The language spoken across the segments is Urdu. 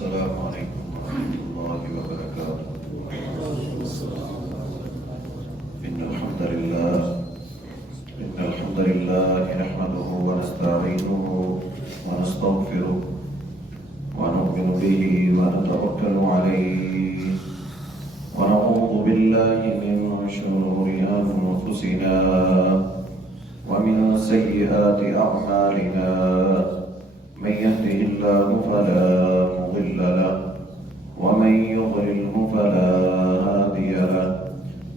السلام عليكم ورحمة الله وبركاته. إن الحمد لله نحمده ونستعينه ونستغفره ونؤمن به ونتوكل عليه ونعوذ بالله من شرور أنفسنا ومن سيئات أعمالنا. من يهده الله فلا مضل له ومن يضلله فلا هادي له،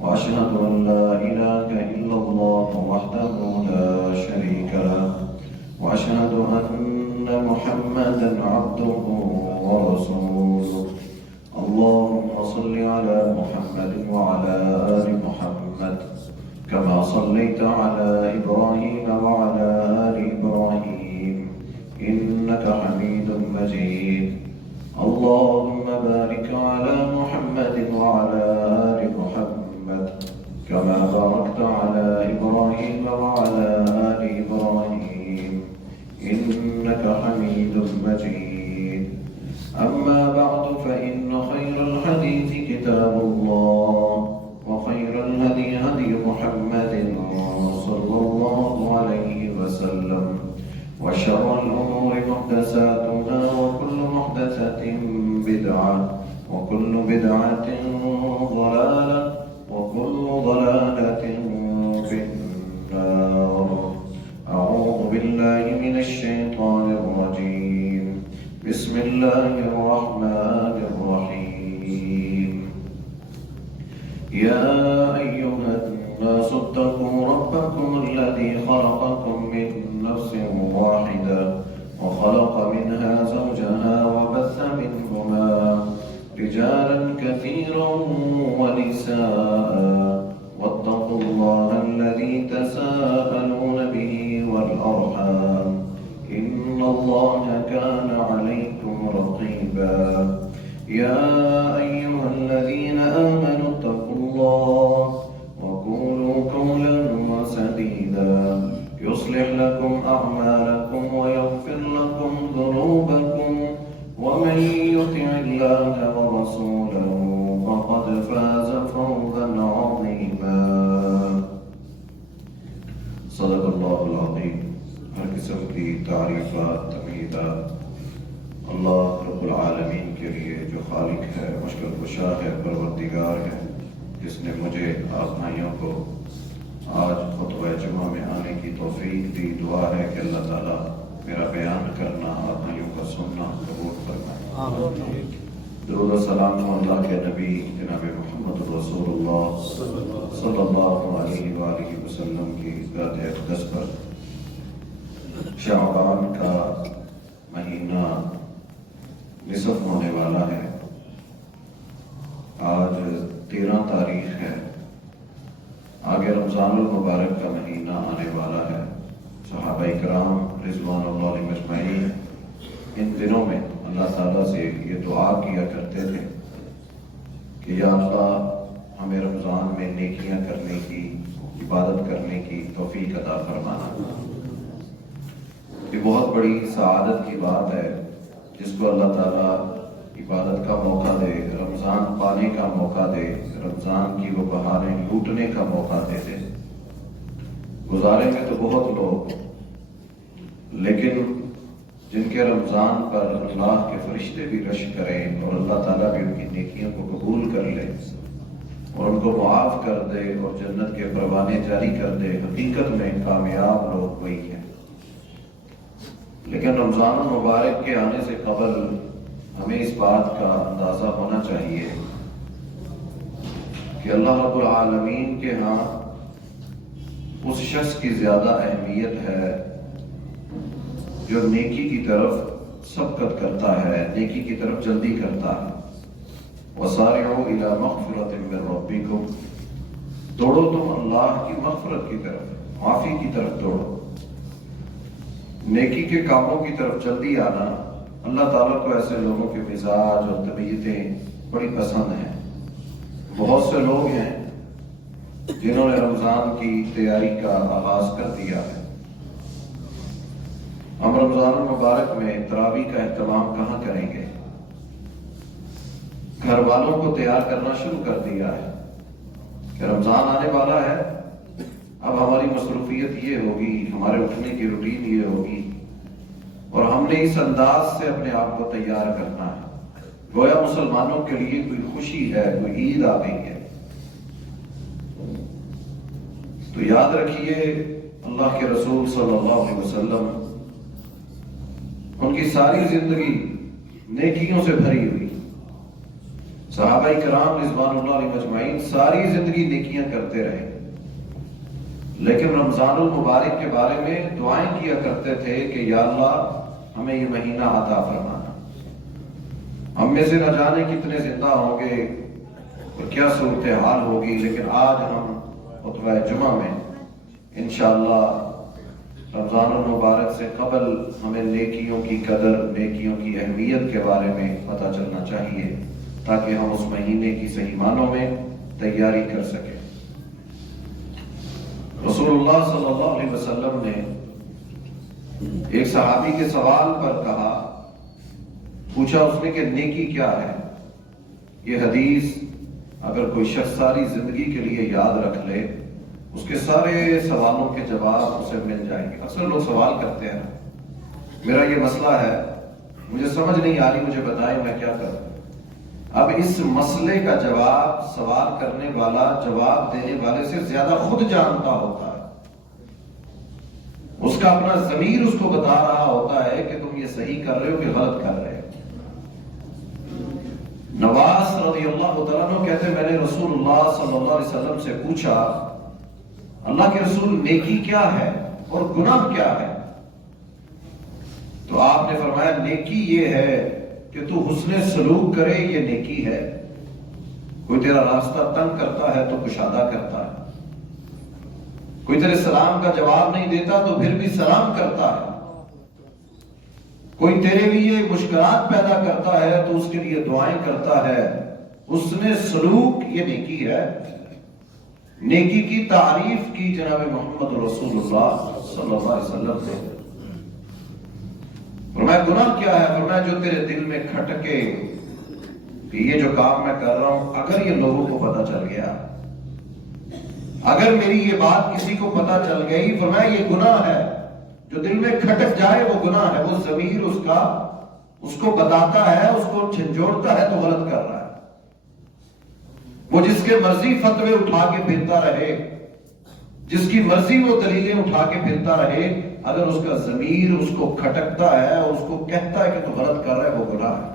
وأشهد أن لا إله إلا الله وحده لا شريك له، وأشهد أن محمدا عبده ورسوله. اللهم صل على محمد وعلى آل محمد كما صليت على إبراهيم وعلى آل إبراهيم إنك حميد مجيد. اللهم بارك على محمد وعلى آل محمد كما باركت على إبراهيم وعلى آل إبراهيم إنك حميد مجيد. أما بعد فإن خير الحديث كتاب الله، وخير الهدي هدي محمد صلى الله عليه وسلم، وشر الأمور محدثاتها، وكل محدثة بدعة، وكل بدعة ضلالة، وكل ضلالة في النار. أعوذ بالله من الشيطان الرجيم. بسم الله الرحمن الرحيم. يا أيها الناس اتقوا ربكم الذي خلقكم من نفس واحدة وخلق منها زوجها وبث منهما رجالا كثيرا ونساء، واتقوا الله الذي تساءلون به والأرحام إن الله كان عليكم رقيبا. يا أيها الذين آمنوا اتقوا الله وقولوا قولا سديدا يصلح لكم أعمالكم ويغفر لكم ذنوبكم، ومن يطع الله ورسوله فقد فاز فوزا عظيما. صدق اللہ العظیم. ہر قسم کی تعریفات تمہیدات اللہ رب العالمین کے لیے جو خالق ہے، مشکل کشا ہے، پروردگار ہے، جس نے مجھے آپ بھائیوں کو آج خطبہ جمعہ میں آنے کی توفیق دی. دعا ہے کہ اللہ تعالیٰ میرا بیان کرنا، آپ بھائیوں کا سننا قبول فرمائے. درود و سلام اللہ کے نبی جناب محمد رسول اللہ صلی اللہ علیہ وآلہ وسلم کی ذات اقدس پر. شعبان کا مہینہ نصف ہونے والا ہے. آج 13 تاریخ ہے. آگے رمضان المبارک کا مہینہ آنے والا ہے. صحابہ کرام رضوان اللہ علیہم اجمعین ان دنوں میں اللہ تعالیٰ سے یہ دعا کیا کرتے تھے کہ یا اللہ ہمیں رمضان میں نیکیاں کرنے کی، عبادت کرنے کی توفیق عطا فرمانا. یہ بہت بڑی سعادت کی بات ہے جس کو اللہ تعالیٰ عبادت کا موقع دے، رمضان پانے کا موقع دے، رمضان کی وہ بہاریں لوٹنے کا موقع دے دے. گزارے میں تو بہت لوگ، لیکن جن کے رمضان پر اللہ کے فرشتے بھی رش کریں اور اللہ تعالیٰ بھی ان کی نیکیوں کو قبول کر لے اور ان کو معاف کر دے اور جنت کے پروانے جاری کر دے، حقیقت میں کامیاب لوگ وہی ہیں. لیکن رمضان المبارک کے آنے سے قبل ہمیں اس بات کا اندازہ ہونا چاہیے کہ اللہ رب العالمین کے ہاں اس شخص کی زیادہ اہمیت ہے جو نیکی کی طرف سبقت کرتا ہے، نیکی کی طرف جلدی کرتا ہے. وَسَارِعُوا إِلَى مَغْفِرَةٍ مِّن رَبِّكُمْ. دوڑو تم اللہ کی مغفرت کی طرف، معافی کی طرف دوڑو. نیکی کے کاموں کی طرف جلدی آنا اللہ تعالیٰ کو ایسے لوگوں کے مزاج اور طبیعتیں بڑی پسند ہیں. بہت سے لوگ ہیں جنہوں نے رمضان کی تیاری کا آغاز کر دیا ہے. ہم رمضان المبارک میں تراویح کا اہتمام کہاں کریں گے؟ گھر والوں کو تیار کرنا شروع کر دیا ہے کہ رمضان آنے والا ہے، اب ہماری مصروفیت یہ ہوگی، ہمارے اٹھنے کی روٹین یہ ہوگی، اور ہم نے اس انداز سے اپنے آپ کو تیار کرنا ہے گویا مسلمانوں کے لیے کوئی خوشی ہے، کوئی عید آ گئی ہے۔ تو یاد رکھیے اللہ کے رسول صلی اللہ علیہ وسلم، ان کی ساری زندگی نیکیوں سے بھری ہوئی، صحابہ کرام رضوان اللہ علیہ مجمعین ساری زندگی نیکیاں کرتے رہے، لیکن رمضان المبارک کے بارے میں دعائیں کیا کرتے تھے کہ یا اللہ ہمیں یہ مہینہ عطا فرمانا۔ ہم میں سے نہ جانے کتنے زندہ ہوں گے اور کیا صورتحال ہوگی، لیکن آج ہم خطبہ جمعہ میں انشاءاللہ رمضان المبارک سے قبل ہمیں نیکیوں کی قدر، نیکیوں کی اہمیت کے بارے میں پتہ چلنا چاہیے تاکہ ہم اس مہینے کی صحیح معنوں میں تیاری کر سکیں۔ رسول اللہ صلی اللہ علیہ وسلم نے ایک صحابی کے سوال پر کہا، پوچھا اس نے کہ نیکی کیا ہے؟ یہ حدیث اگر کوئی شخص ساری زندگی کے لیے یاد رکھ لے، اس کے سارے سوالوں کے جواب اسے مل جائیں گے۔ اکثر لوگ سوال کرتے ہیں، میرا یہ مسئلہ ہے، مجھے سمجھ نہیں آ رہی، مجھے بتائیں میں کیا کروں۔ اب اس مسئلے کا جواب سوال کرنے والا جواب دینے والے سے زیادہ خود جانتا ہوتا ہے، اس کا اپنا ضمیر اس کو بتا رہا ہوتا ہے کہ تم یہ صحیح کر رہے ہو کہ غلط کر رہے ہو۔ نواس رضی اللہ تعالیٰ عنہ کہتے ہیں میں نے رسول اللہ صلی اللہ علیہ وسلم سے پوچھا اللہ کے رسول نیکی کیا ہے اور گناہ کیا ہے؟ تو آپ نے فرمایا نیکی یہ ہے کہ تو حسن سلوک کرے، یہ نیکی ہے۔ کوئی تیرا راستہ تنگ کرتا ہے تو کشادہ کرتا ہے، کوئی تیرے سلام کا جواب نہیں دیتا تو پھر بھی سلام کرتا ہے، کوئی تیرے لیے مشکلات پیدا کرتا ہے تو اس کے لیے دعائیں کرتا ہے۔ حسن سلوک یہ نیکی ہے۔ نیکی کی تعریف کی جناب محمد رسول اللہ صلی اللہ علیہ وسلم نے۔ فرمایا گناہ کیا ہے؟ فرمایا جو تیرے دل میں کھٹکے کہ یہ جو کام میں کر رہا ہوں اگر یہ لوگوں کو پتہ چل گیا، اگر میری یہ بات کسی کو پتہ چل گئی، فرمایا یہ گناہ ہے۔ جو دل میں کھٹک جائے وہ گناہ ہے، وہ ضمیر اس کو بتاتا ہے، اس کو جھنجھوڑتا ہے تو غلط کر رہا ہے۔ وہ جس کے مرضی فتوے اٹھا کے پھرتا رہے، جس کی مرضی وہ دلیلیں اٹھا کے پھرتا رہے، اگر اس کا ضمیر اس کو کھٹکتا ہے اور اس کو کہتا ہے کہ تو غلط کر رہا ہے، وہ گناہ ہے۔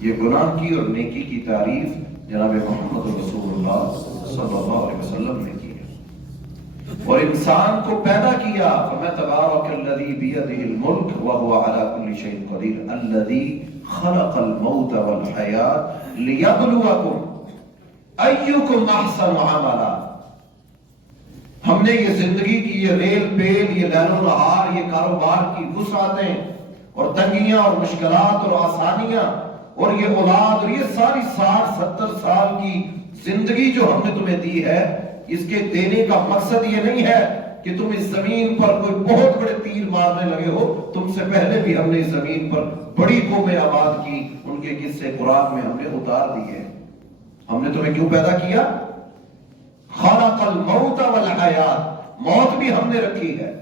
یہ گناہ کی اور نیکی کی تعریف جناب محمد رسول اللہ صلی اللہ علیہ وسلم نے کی ہے۔ اور انسان کو پیدا کیا، فرمایا تبارک الذی بیدہ الملک وہو علی کل شیء قدیر الذی خلق الموت والحیاۃ لیبلوکم ایکم احسن عملا۔ ہم نے یہ زندگی کی یہ ریل پیل، یہ لیل و نہار، یہ کاروبار کی وسعتیں اور تنگیاں اور مشکلات اور آسانیاں اور یہ اولاد اور یہ ساری 60-70 سال کی زندگی جو ہم نے تمہیں دی ہے، اس کے دینے کا مقصد یہ نہیں ہے کہ تم اس زمین پر کوئی بہت بڑے تیر مارنے لگے ہو۔ تم سے پہلے بھی ہم نے اس زمین پر بڑی قومیں آباد کی، ان کے قصے قرآن میں ہم نے اتار دیے۔ ہم نے تمہیں کیوں پیدا کیا؟ خلق الموت والحیات، موت بھی ہم نے رکھی ہے۔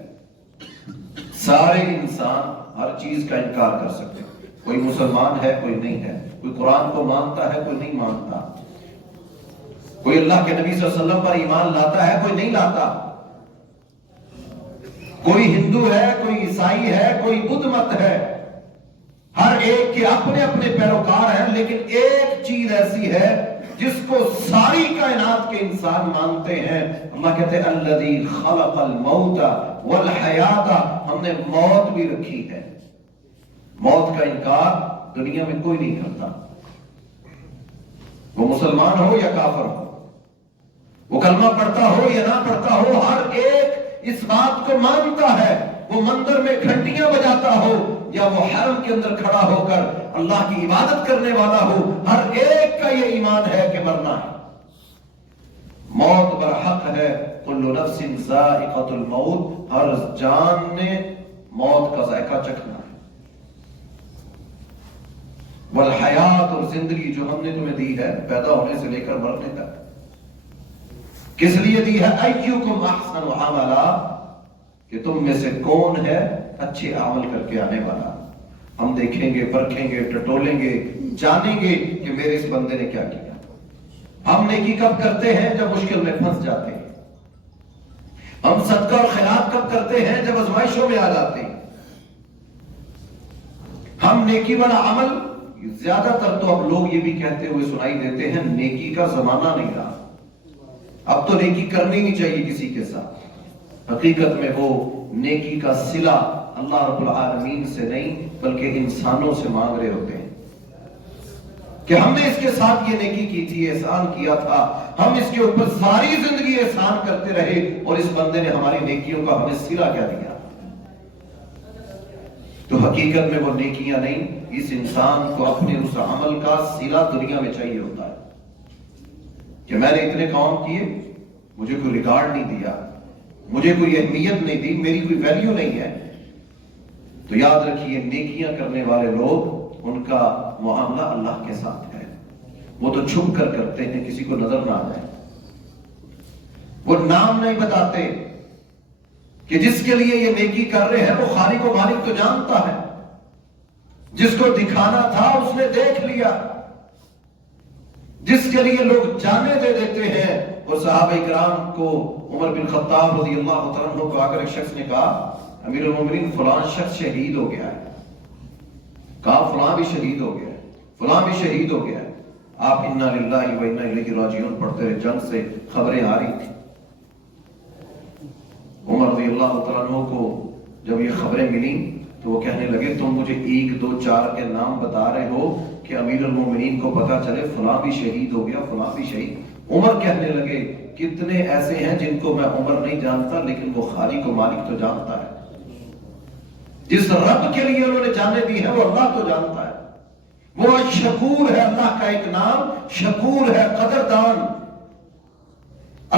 سارے انسان ہر چیز کا انکار کر سکتے ہیں، کوئی مسلمان ہے کوئی نہیں ہے، کوئی قرآن کو مانتا ہے کوئی نہیں مانتا، کوئی اللہ کے نبی صلی اللہ علیہ وسلم پر ایمان لاتا ہے کوئی نہیں لاتا، کوئی ہندو ہے کوئی عیسائی ہے کوئی بدھ مت ہے، ہر ایک کے اپنے اپنے پیروکار ہیں، لیکن ایک چیز ایسی ہے جس کو ساری کائنات کے انسان مانتے ہیں۔ اللہ کہتے ہیں الذی خلق الموت والحیات، ہم نے موت بھی رکھی ہے۔ موت کا انکار دنیا میں کوئی نہیں کرتا، وہ مسلمان ہو یا کافر ہو، وہ کلمہ پڑھتا ہو یا نہ پڑھتا ہو، ہر ایک اس بات کو مانتا ہے۔ وہ مندر میں گھنٹیاں بجاتا ہو یا وہ حرم کے اندر کھڑا ہو کر اللہ کی عبادت کرنے والا ہو، ہر ایک کا یہ ایمان ہے کہ مرنا ہے، موت برحق ہے۔ کل نفس ذائقۃ الموت، ہر جان نے موت کا ذائقہ چکھنا ہے۔ والحیات، اور زندگی جو ہم نے تمہیں دی ہے پیدا ہونے سے لے کر مرنے تک، کس لیے دی ہے؟ ایکم احسن عملا، کہ تم میں سے کون ہے اچھے عمل کر کے آنے والا۔ ہم دیکھیں گے، پرکھیں گے، ٹٹولیں گے، جانیں گے کہ میرے اس بندے نے کیا کیا۔ ہم نیکی کب کرتے ہیں؟ جب مشکل میں پھنس جاتے ہیں۔ ہم صدقہ اور خیرات کب کرتے ہیں؟ جب آزمائشوں میں آ جاتے ہیں۔ ہم نیکی والا عمل، زیادہ تر تو اب لوگ یہ بھی کہتے ہوئے سنائی دیتے ہیں نیکی کا زمانہ نہیں رہا، اب تو نیکی کرنی نہیں چاہیے کسی کے ساتھ۔ حقیقت میں وہ نیکی کا صلہ اللہ رب العالمین سے نہیں بلکہ انسانوں سے مانگ رہے ہوتے ہیں کہ ہم نے اس کے ساتھ یہ نیکی کی تھی، احسان کیا تھا، ہم اس کے اوپر ساری زندگی احسان کرتے رہے اور اس بندے نے ہماری نیکیوں کا ہمیں صلہ کیا دیا۔ تو حقیقت میں وہ نیکیاں نہیں، اس انسان کو اپنے اس عمل کا صلہ دنیا میں چاہیے ہوتا ہے کہ میں نے اتنے کام کیے، مجھے کوئی ریکارڈ نہیں دیا، مجھے کوئی اہمیت نہیں دی، میری کوئی ویلیو نہیں ہے۔ تو یاد رکھیے نیکیاں کرنے والے لوگ، ان کا معاملہ اللہ کے ساتھ ہے، وہ تو چھپ کر کرتے ہیں، کسی کو نظر نہ آ جائے۔ وہ نام نہیں بتاتے کہ جس کے لیے یہ نیکی کر رہے ہیں وہ خالق و مالک تو جانتا ہے، جس کو دکھانا تھا اس نے دیکھ لیا، جس کے لیے لوگ جانے دے دیتے ہیں۔ اور صحابہ کرام کو، عمر بن خطاب رضی اللہ تعالیٰ عنہ کو آ کر ایک شخص نے کہا امیر المومنین فلاں شخص شہید ہو گیا ہے، کہا فلاں بھی شہید ہو گیا ہے، فلاں بھی شہید ہو گیا ہے۔ آپ انا للہ و انا الیہ راجعون پڑھتے رہے، جنگ سے خبریں آ رہی تھی۔ عمر رضی اللہ تعالیٰ عنہ کو جب یہ خبریں ملیں تو وہ کہنے لگے تم مجھے 1 2 4 کے نام بتا رہے ہو کہ امیر المومنین کو پتا چلے فلاں بھی شہید ہو گیا، فلاں بھی شہید۔ عمر کہنے لگے کتنے ایسے ہیں جن کو میں عمر نہیں جانتا لیکن وہ خالق و مالک تو جانتا ہے، جس رب کے لیے انہوں نے جانے دی ہے وہ اللہ تو جانتا ہے۔ وہ شکور ہے، اللہ کا ایک نام شکور ہے، قدردان۔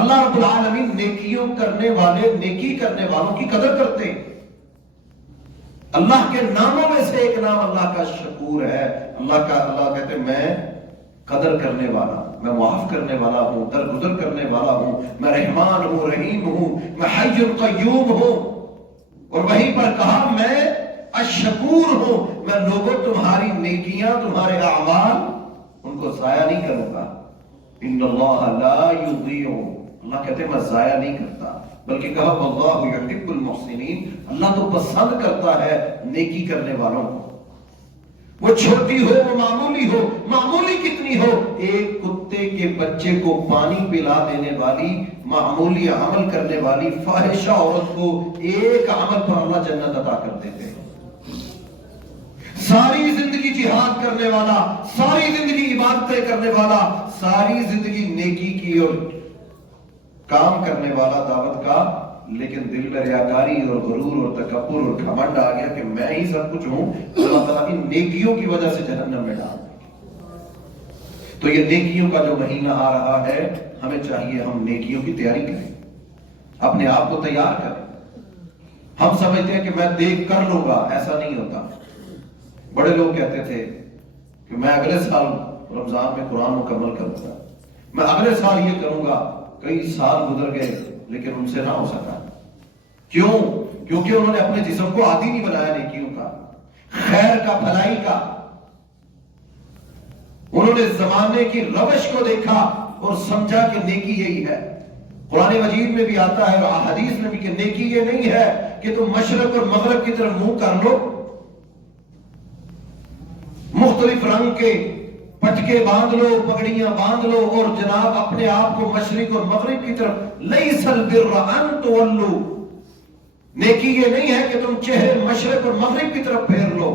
اللہ رب العالمین نیکیوں کرنے والے، نیکی کرنے والوں کی قدر کرتے ہیں۔ اللہ کے ناموں میں سے ایک نام اللہ کا شکور ہے۔ اللہ کہتے ہیں میں قدر کرنے والا، میں معاف کرنے والا ہوں، درگزر کرنے والا ہوں، میں رحمان ہوں، رحیم ہوں، میں حی القیوم ہوں۔ اور وہیں پر کہا میں الشکور ہوں، میں لوگوں تمہاری نیکیاں، تمہارے اعمال ان کو ضائع نہیں کروں گا۔ ان اللہ لا یضیع، اللہ کہتے ہیں میں ضائع نہیں کرتا، بلکہ کہا واللہ یحب المحسنین، اللہ تو پسند کرتا ہے نیکی کرنے والوں کو۔ وہ چھوٹی ہو، وہ معمولی ہو، معمولی کتنی ہو، ایک کتے کے بچے کو پانی پلا دینے والی، معمولی عمل کرنے والی فاحشہ عورت کو ایک عمل پر اللہ جنت عطا کر دیتے ہیں۔ ساری زندگی جہاد کرنے والا، ساری زندگی عبادتیں کرنے والا، ساری زندگی نیکی کی اور کام کرنے والا دعوت کا، لیکن دل میں ریاکاری اور غرور اور تکبر اور گھمنڈ آ گیا کہ میں ہی سب کچھ ہوں، اللہ تعالیٰ کی نیکیوں کی وجہ سے جہنم میں ڈال دیں گے۔ تو یہ نیکیوں کا جو مہینہ آ رہا ہے، ہمیں چاہیے ہم نیکیوں کی تیاری کریں، اپنے آپ کو تیار کریں۔ ہم سمجھتے ہیں کہ میں دیکھ کر لوں گا، ایسا نہیں ہوتا۔ بڑے لوگ کہتے تھے کہ میں اگلے سال رمضان میں قرآن مکمل کروں گا، میں اگلے سال یہ کروں گا۔ کئی سال گزر گئے لیکن ان سے نہ ہو سکا۔ کیوں؟ کیونکہ انہوں نے اپنے جسم کو عادی نہیں بنایا نیکیوں کا، خیر کا، بھلائی کا۔ انہوں نے زمانے کی روش کو دیکھا اور سمجھا کہ نیکی یہی ہے۔ قرآن مجید میں بھی آتا ہے اور حدیث میں بھی کہ نیکی یہ نہیں ہے کہ تم مشرق اور مغرب کی طرف منہ کر لو، مختلف رنگ کے پٹکے باندھ لو، پگڑیاں باندھ لو اور جناب اپنے آپ کو مشرق اور مغرب کی طرف، لیس البر ان تولوا، نیکی یہ نہیں ہے کہ تم چہرے مشرق اور مغرب کی طرف پھیر لو۔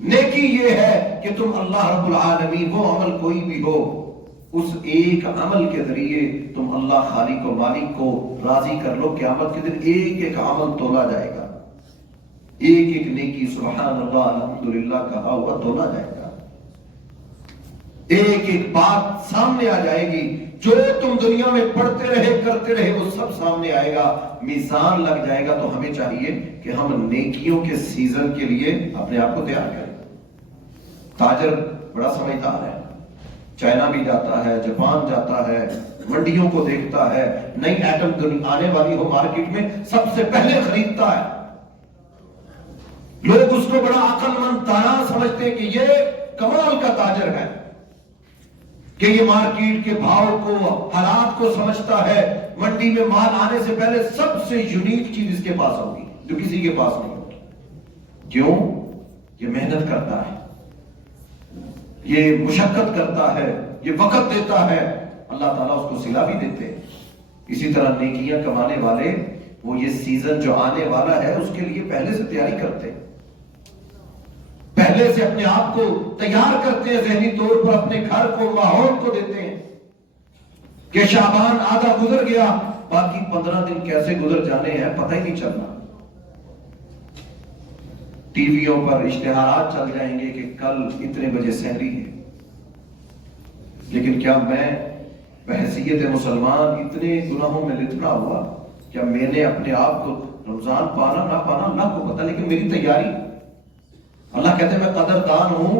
نیکی یہ ہے کہ تم اللہ رب العالمین، وہ عمل کوئی بھی ہو، اس ایک عمل کے ذریعے تم اللہ خالق و مالک کو راضی کر لو۔ قیامت کے دن ایک ایک عمل تولا جائے گا، ایک ایک نیکی سبحان اللہ الحمدللہ کہا ہوا تولا جائے گا، ایک ایک بات سامنے آ جائے گی۔ جو تم دنیا میں پڑھتے رہے، کرتے رہے، وہ سب سامنے آئے گا، میزان لگ جائے گا۔ تو ہمیں چاہیے کہ ہم نیکیوں کے سیزن کے لیے اپنے آپ کو تیار کریں۔ تاجر بڑا سمجھدار ہے، چائنا بھی جاتا ہے، جاپان جاتا ہے، منڈیوں کو دیکھتا ہے، نئی ایٹم آنے والی ہو مارکیٹ میں سب سے پہلے خریدتا ہے۔ لوگ اس کو بڑا عقل مند دانا سمجھتے ہیں کہ یہ کمال کا تاجر ہے، کہ یہ مارکیٹ کے بھاؤ کو، حالات کو سمجھتا ہے، منڈی میں مال آنے سے پہلے سب سے یونیک چیز اس کے پاس ہوگی جو کسی کے پاس نہیں ہوگی۔ کیوں؟ یہ محنت کرتا ہے، یہ مشقت کرتا ہے، یہ وقت دیتا ہے، اللہ تعالیٰ اس کو صلہ بھی دیتے ہیں۔ اسی طرح نیکیاں کمانے والے وہ یہ سیزن جو آنے والا ہے اس کے لیے پہلے سے تیاری کرتے ہیں، پہلے سے اپنے آپ کو تیار کرتے ہیں، ذہنی طور پر اپنے گھر کو، ماحول کو دیتے ہیں کہ شعبان آدھا گزر گیا، باقی 15 دن کیسے گزر جانے ہیں پتہ ہی نہیں چلنا۔ ٹی ویوں پر اشتہارات چل جائیں گے کہ کل اتنے بجے سحری ہے، لیکن کیا میں بحیثیت مسلمان اتنے گناہوں میں لتڑا ہوا؟ کیا میں نے اپنے آپ کو رمضان پانا نہ پانا اللہ کو پتا، لیکن میری تیاری، اللہ کہتے ہیں میں قدردان ہوں،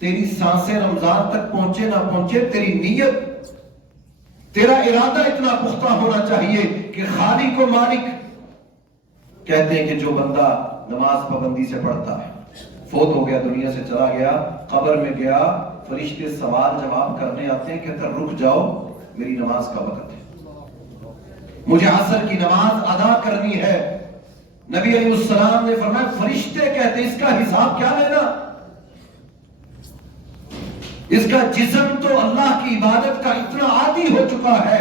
تیری سانسیں رمضان تک پہنچے نہ پہنچے، تیری نیت، تیرا ارادہ اتنا پختہ ہونا چاہیے کہ خالق و مالک کہتے ہیں کہ جو بندہ نماز پابندی سے پڑھتا ہے، فوت ہو گیا، دنیا سے چلا گیا، قبر میں گیا، فرشتے سوال جواب کرنے آتے ہیں، کہتا رک جاؤ میری نماز کا وقت ہے، مجھے عصر کی نماز ادا کرنی ہے۔ نبی علیہ السلام نے فرمایا فرشتے کہتے ہیں اس کا حساب کیا لینا، اس کا جسم تو اللہ کی عبادت کا اتنا عادی ہو چکا ہے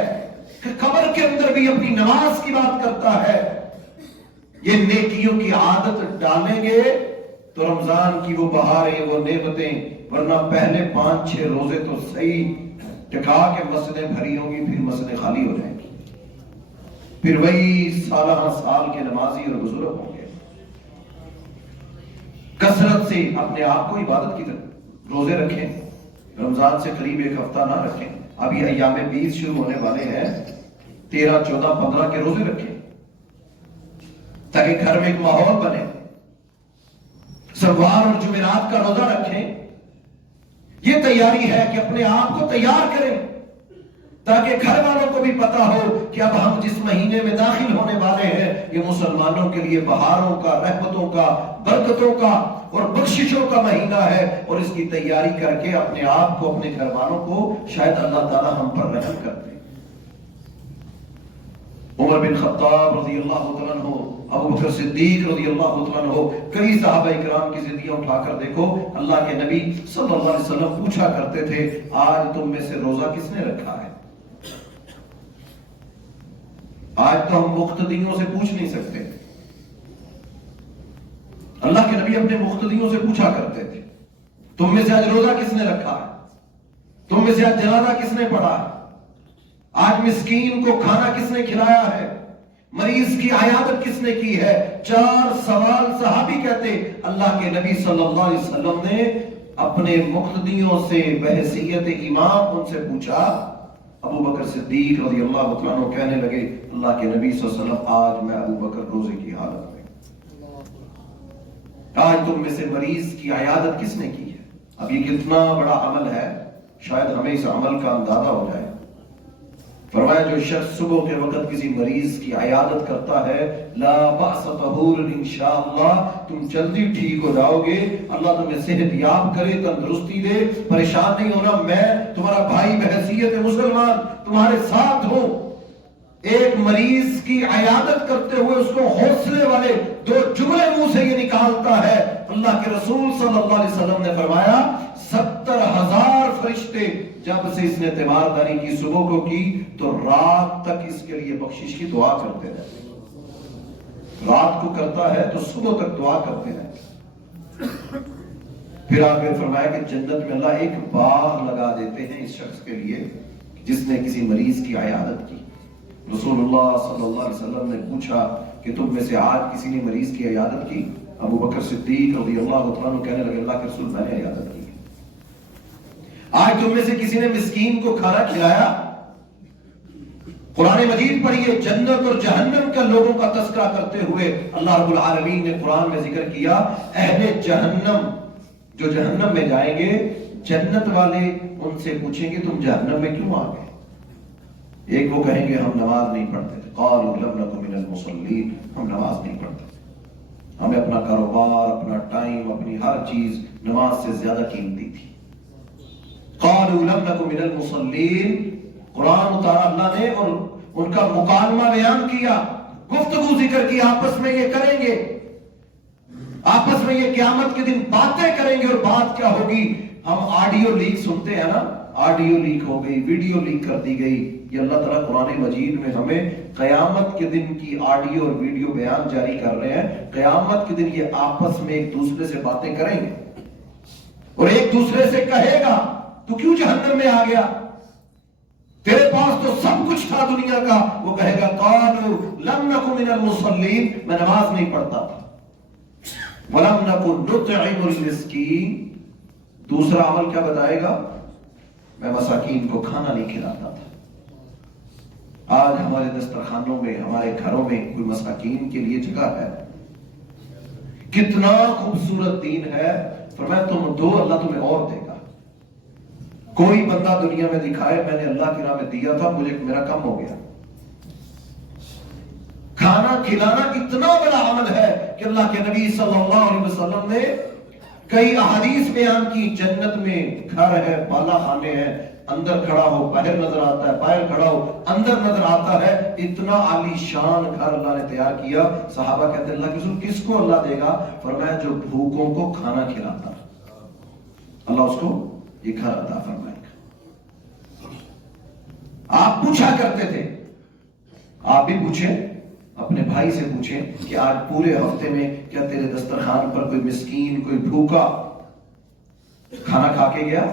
کہ قبر کے اندر بھی اپنی نماز کی بات کرتا ہے۔ یہ نیکیوں کی عادت ڈالیں گے تو رمضان کی وہ بہاریں، وہ نعمتیں، ورنہ پہلے 5-6 روزے تو صحیح ٹکا کے مسجدیں بھری ہوں گی، پھر مسجدیں خالی ہو جائیں گی، پھر وہی سالہ سال کے نمازی اور بزرگ ہوں گے۔ کثرت سے اپنے آپ کو عبادت کی طرف روزے رکھیں، رمضان سے قریب 1 ہفتہ نہ رکھیں، اب یہ ایام 20 شروع ہونے والے ہیں، 13، 14، 15 کے روزے رکھیں تاکہ گھر میں ایک ماحول بنے۔ سوار اور جمعرات کا روزہ رکھیں، یہ تیاری ہے کہ اپنے آپ کو تیار کریں تاکہ گھر والوں کو بھی پتا ہو کہ اب ہم جس مہینے میں داخل ہونے والے ہیں یہ مسلمانوں کے لیے بہاروں کا، رحمتوں کا، برکتوں کا اور بخششوں کا مہینہ ہے، اور اس کی تیاری کر کے اپنے آپ کو، اپنے گھر والوں کو شاید اللہ تعالی ہم پر رحم کر دے۔ عمر بن خطاب رضی اللہ تعالیٰ عنہ، ابو بکر صدیق رضی اللہ تعالیٰ عنہ، کئی صحابہ اکرام کی زندگیاں اٹھا کر دیکھو، اللہ کے نبی صلی اللہ علیہ وسلم پوچھا کرتے تھے آج تم میں سے روزہ کس نے رکھا ہے؟ آج تو ہم مقتدیوں سے پوچھ نہیں سکتے، اللہ کے نبی اپنے مقتدیوں سے پوچھا کرتے تھے تم میں سے آج روزہ کس نے رکھا ہے، تم میں سے آج جنازہ کس نے پڑھا ہے، آج مسکین کو کھانا کس نے کھلایا ہے، مریض کی عیادت کس نے کی ہے۔ 4 سوال صحابی کہتے اللہ کے نبی صلی اللہ علیہ وسلم نے اپنے مقتدیوں سے بحیثیت امام ان سے پوچھا۔ ابو بکر صدیق رضی اللہ تعالیٰ عنہ کہنے لگے اللہ کے نبی صلی اللہ علیہ وسلم آج میں ابو بکر روزے کی حالت میں، آج تم میں سے مریض کی عیادت کس نے کی ہے۔ اب یہ کتنا بڑا عمل ہے، شاید ہمیں اس عمل کا اندازہ ہو جائے۔ فرمایا جو شخص صبح کے وقت کسی مریض کی عیادت کرتا ہے لا بأس طہور انشاءاللہ، تم جلدی ٹھیک ہو جاؤ گے، اللہ تمہیں صحت یاب کرے، تندرستی دے، پریشان نہیں ہونا، میں تمہارا بھائی بحیثیت مسلمان تمہارے ساتھ ہوں۔ ایک مریض کی عیادت کرتے ہوئے اس کو حوصلے والے 2 جملے منہ سے یہ نکالتا ہے، اللہ کے رسول صلی اللہ علیہ وسلم نے فرمایا 70,000 فرشتے جب سے اس نے تیمارداری کی صبح کو کی تو رات تک اس کے لیے بخشش کی دعا کرتے رہتے، رات کو کرتا ہے تو صبح تک دعا کرتے رہتے۔ پھر آگے فرمایا کہ جنت میں اللہ ایک باغ لگا دیتے ہیں اس شخص کے لیے جس نے کسی مریض کی عیادت کی۔ رسول اللہ صلی اللہ علیہ وسلم نے پوچھا کہ تم میں سے آج کسی نے مریض کی عیادت کی؟ ابو بکر صدیق رضی اللہ عنہ کہنے لگے اللہ کے رسول میں نے عیادت کی۔ آج تم میں سے کسی نے مسکین کو کھانا کھلایا؟ قرآن مجید پڑھیے، جنت اور جہنم کا لوگوں کا تذکرہ کرتے ہوئے اللہ رب العالمین نے قرآن میں ذکر کیا اہل جہنم جو جہنم میں جائیں گے جنت والے ان سے پوچھیں گے تم جہنم میں کیوں آ گئے؟ ایک وہ کہیں گے ہم نماز نہیں پڑھتے تھے، قالوا لم نک من المصلین، ہم نماز نہیں پڑھتے، ہمیں اپنا کاروبار، اپنا ٹائم، اپنی ہر چیز نماز سے زیادہ قیمتی تھی۔ قالوا لم نک من المصلین، قرآن اتارا اللہ نے اور ان کا مکالمہ بیان کیا، گفتگو ذکر کی، آپس میں یہ کریں گے، آپس میں یہ قیامت کے دن باتیں کریں گے۔ اور بات کیا ہوگی؟ ہم آڈیو لیک سنتے ہیں نا، آڈیو لیک ہو گئی، ویڈیو لیک کر دی گئی، یہ اللہ تعالیٰ قرآن مجید میں ہمیں قیامت کے دن کی آڈیو اور ویڈیو بیان جاری کر رہے ہیں۔ قیامت کے دن یہ آپس میں ایک دوسرے سے باتیں کریں گے اور ایک دوسرے سے کہے گا تو کیوں جہنم میں آ گیا؟ تیرے پاس تو سب کچھ تھا دنیا کا۔ وہ کہے گا قالوا لم نک من المصلین، میں نماز نہیں پڑھتا تھا، وَلَمْ نَكُنْ نُطْعِمُ الْمِسْكِينَ، دوسرا عمل کیا بتائے گا؟ میں مساکین کو کھانا نہیں کھلاتا تھا۔ آج ہمارے دسترخوانوں میں، ہمارے گھروں میں کوئی مساکین کے لیے جگہ ہے؟ کتنا خوبصورت دین ہے، فرمایا تم دو اللہ تمہیں اور دے گا۔ کوئی بندہ دنیا میں دکھائے میں نے اللہ کی راہ میں دیا تھا، مجھے میرا کم ہو گیا۔ کھانا کھلانا اتنا بڑا عمل ہے کہ اللہ کے نبی صلی اللہ علیہ وسلم نے کئی احادیث بیان کی، جنت میں گھر ہے، بالا خانے ہیں، اندر کھڑا ہو باہر نظر آتا ہے، باہر کھڑا ہو اندر نظر آتا ہے، اتنا عالی شان گھر اللہ نے تیار کیا۔ صحابہ کہتے ہیں اللہ کے رسول کس کو اللہ دے گا؟ فرمایا جو بھوکوں کو کھانا کھلاتا، اللہ اس کو یہ گھر عطا فرمائے گا۔ آپ پوچھا کرتے تھے، آپ بھی پوچھیں، اپنے بھائی سے پوچھیں کہ آج پورے ہفتے میں کیا تیرے دسترخوان پر کوئی مسکین، کوئی بھوکا کھانا کھا کے گیا؟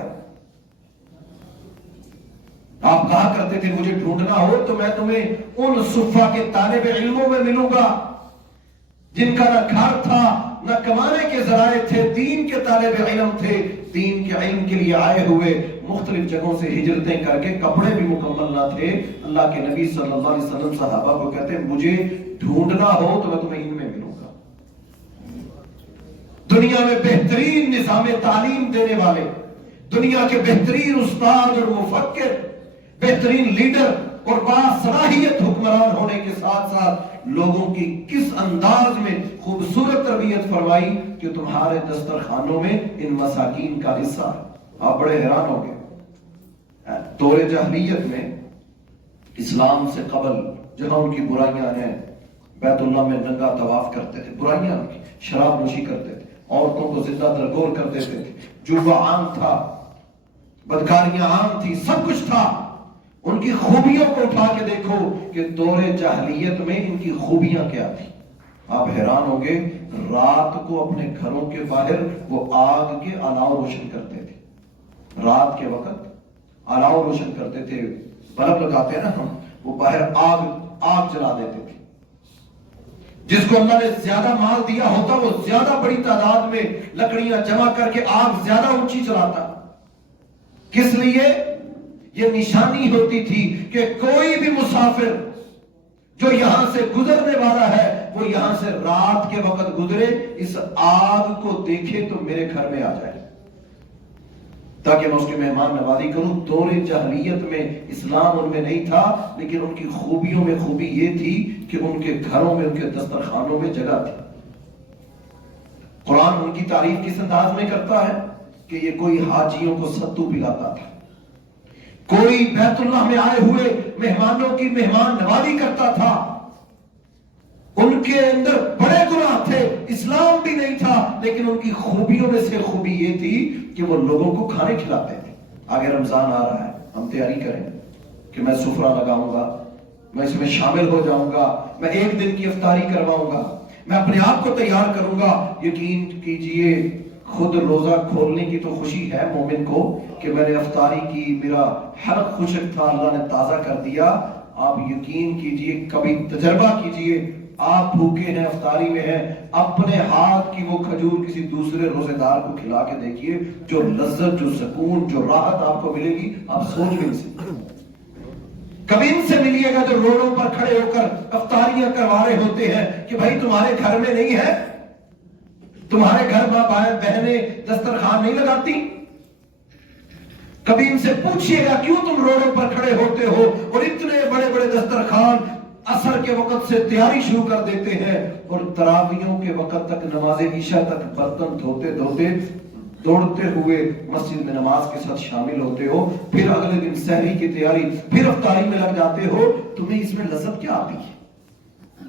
آپ کہا کرتے تھے مجھے ڈھونڈنا ہو تو میں تمہیں ان صفہ کے طالب علموں میں ملوں گا جن کا نہ گھر تھا نہ کمانے کے ذرائع تھے، دین کے طالب علم تھے، دین کے علم کے لیے آئے ہوئے، مختلف جگہوں سے ہجرتیں کر کے، کپڑے بھی مکمل نہ تھے۔ اللہ کے نبی صلی اللہ علیہ وسلم صحابہ کو کہتے ہیں مجھے ڈھونڈنا ہو تو میں تمہیں ان میں ملوں گا۔ دنیا میں بہترین نظام تعلیم دینے والے، دنیا کے بہترین استاد اور مفکر، بہترین لیڈر اور باصلاحیت حکمران ہونے کے ساتھ ساتھ لوگوں کی کس انداز میں خوبصورت تربیت فرمائی کہ تمہارے دسترخوانوں میں ان مساکین کا حصہ ہے۔ آپ بڑے حیران ہو گئے۔ دور جاہلیت میں، اسلام سے قبل، جہاں ان کی برائیاں ہیں، بیت اللہ میں ننگا طواف کرتے تھے، برائیاں ان کی، شراب نوشی کرتے تھے، عورتوں کو زندہ درگور کر دیتے تھے، جوا عام تھا، بدکاریاں عام تھی، سب کچھ تھا۔ ان کی خوبیوں کو اٹھا کے دیکھو کہ دور جاہلیت میں ان کی خوبیاں کیا تھی۔ آپ حیران ہوں گے، رات کو اپنے گھروں کے باہر وہ آگ کے الاؤ روشن کرتے تھے، رات کے وقت الاؤ روشن کرتے تھے، بلب لگاتے ہیں نا ہم، وہ باہر آگ جلا دیتے تھے۔ جس کو اللہ نے زیادہ مال دیا ہوتا وہ زیادہ بڑی تعداد میں لکڑیاں جمع کر کے آگ زیادہ اونچی چلاتا۔ کس لیے؟ یہ نشانی ہوتی تھی کہ کوئی بھی مسافر جو یہاں سے گزرنے والا ہے وہ یہاں سے رات کے وقت گزرے، اس آگ کو دیکھے تو میرے گھر میں آ جائے تاکہ میں اس کی مہمان نوازی کروں۔ دور جاہلیت میں اسلام ان میں نہیں تھا، لیکن ان کی خوبیوں میں خوبی یہ تھی کہ ان کے گھروں میں، ان کے دسترخوانوں میں جگہ تھی۔ قرآن ان کی تعریف کس انداز میں کرتا ہے کہ یہ کوئی حاجیوں کو ستو پلاتا تھا، کوئی بیت اللہ میں آئے ہوئے مہمانوں کی مہمان نوازی کرتا تھا۔ ان کے اندر بڑے گناہ تھے، اسلام بھی نہیں تھا، لیکن ان کی خوبیوں میں سے خوبی یہ تھی کہ وہ لوگوں کو کھانے کھلاتے تھے۔ آگے رمضان آ رہا ہے، ہم تیاری کریں کہ میں سفرہ لگاؤں گا، میں اس میں شامل ہو جاؤں گا، میں ایک دن کی افطاری کرواؤں گا، میں اپنے آپ کو تیار کروں گا۔ یقین کیجئے خود روزہ کھولنے کی تو خوشی ہے مومن کو کہ میں نے افطاری کی، میرا حلق خشک تھا، اللہ نے تازہ کر دیا۔ آپ یقین کیجئے، کبھی تجربہ کیجئے، آپ بھوکے ہیں، افطاری میں ہیں، اپنے ہاتھ کی وہ کھجور کسی دوسرے روزے دار کو کھلا کے دیکھیے، جو لذت، جو سکون، جو راحت آپ کو ملے گی آپ سوچ نہیں سکتے۔ کبھی ان سے ملیے گا جو روڈوں پر کھڑے ہو کر افطاریاں کروا رہے ہوتے ہیں کہ بھائی تمہارے گھر میں نہیں ہے، تمہارے گھر ماں بہنیں دسترخوان نہیں لگاتی؟ کبھی ان سے پوچھئے گا کیوں تم روڈوں پر کھڑے ہوتے ہو اور اتنے بڑے بڑے دسترخوان عصر کے وقت سے تیاری شروع کر دیتے ہیں اور تراویحوں کے وقت تک نماز عشاء تک برتن دھوتے دھوتے دوڑتے ہوئے مسجد میں نماز کے ساتھ شامل ہوتے ہو، پھر اگلے دن سحری کی تیاری، پھر افطاری میں لگ جاتے ہو، تمہیں اس میں لذت کیا آتی ہے؟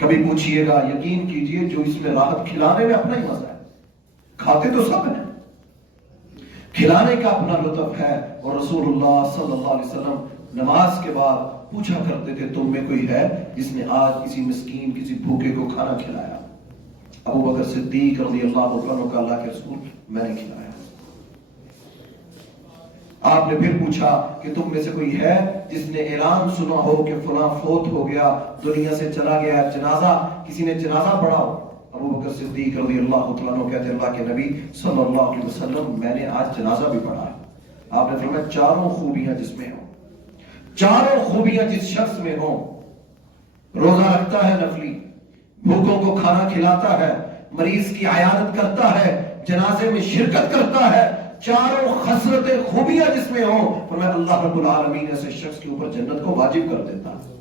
کبھی پوچھئے گا، یقین کیجئے جو اس میں راحت کھلانے میں اپنا ہی مزہ ہے، کھاتے تو سب ہیں، کھلانے کا اپنا لطف ہے۔ اور رسول اللہ صلی اللہ علیہ وسلم نماز کے بعد پوچھا کرتے تھے تم میں کوئی ہے جس نے آج کسی مسکین کسی بھوکے کو کھانا کھلایا؟ ابو بکر صدیق رضی اللہ عنہ کا اللہ کے رسول میں نے کھلایا۔ آپ نے پھر پوچھا کہ تم میں سے کوئی ہے جس نے اعلان سنا ہو کہ فلاں فوت ہو گیا، دنیا سے چلا گیا، جنازہ کسی نے جنازہ پڑھا ہو؟ ابو بکر صدیق رضی اللہ عنہ کہتے ہیں اللہ کے نبی صلی اللہ علیہ وسلم میں نے آج جنازہ بھی پڑھا ہے۔ آپ نے فرمایا چاروں خوبیاں جس میں ہوں، چاروں خوبیاں جس شخص میں ہوں، روزہ رکھتا ہے نفلی، بھوکوں کو کھانا کھلاتا ہے، مریض کی عیادت کرتا ہے، جنازے میں شرکت کرتا ہے، چاروں خصلتیں خوبیاں جس میں ہوں، فرمایا اللہ رب العالمین ایسے شخص کے اوپر جنت کو واجب کر دیتا ہے۔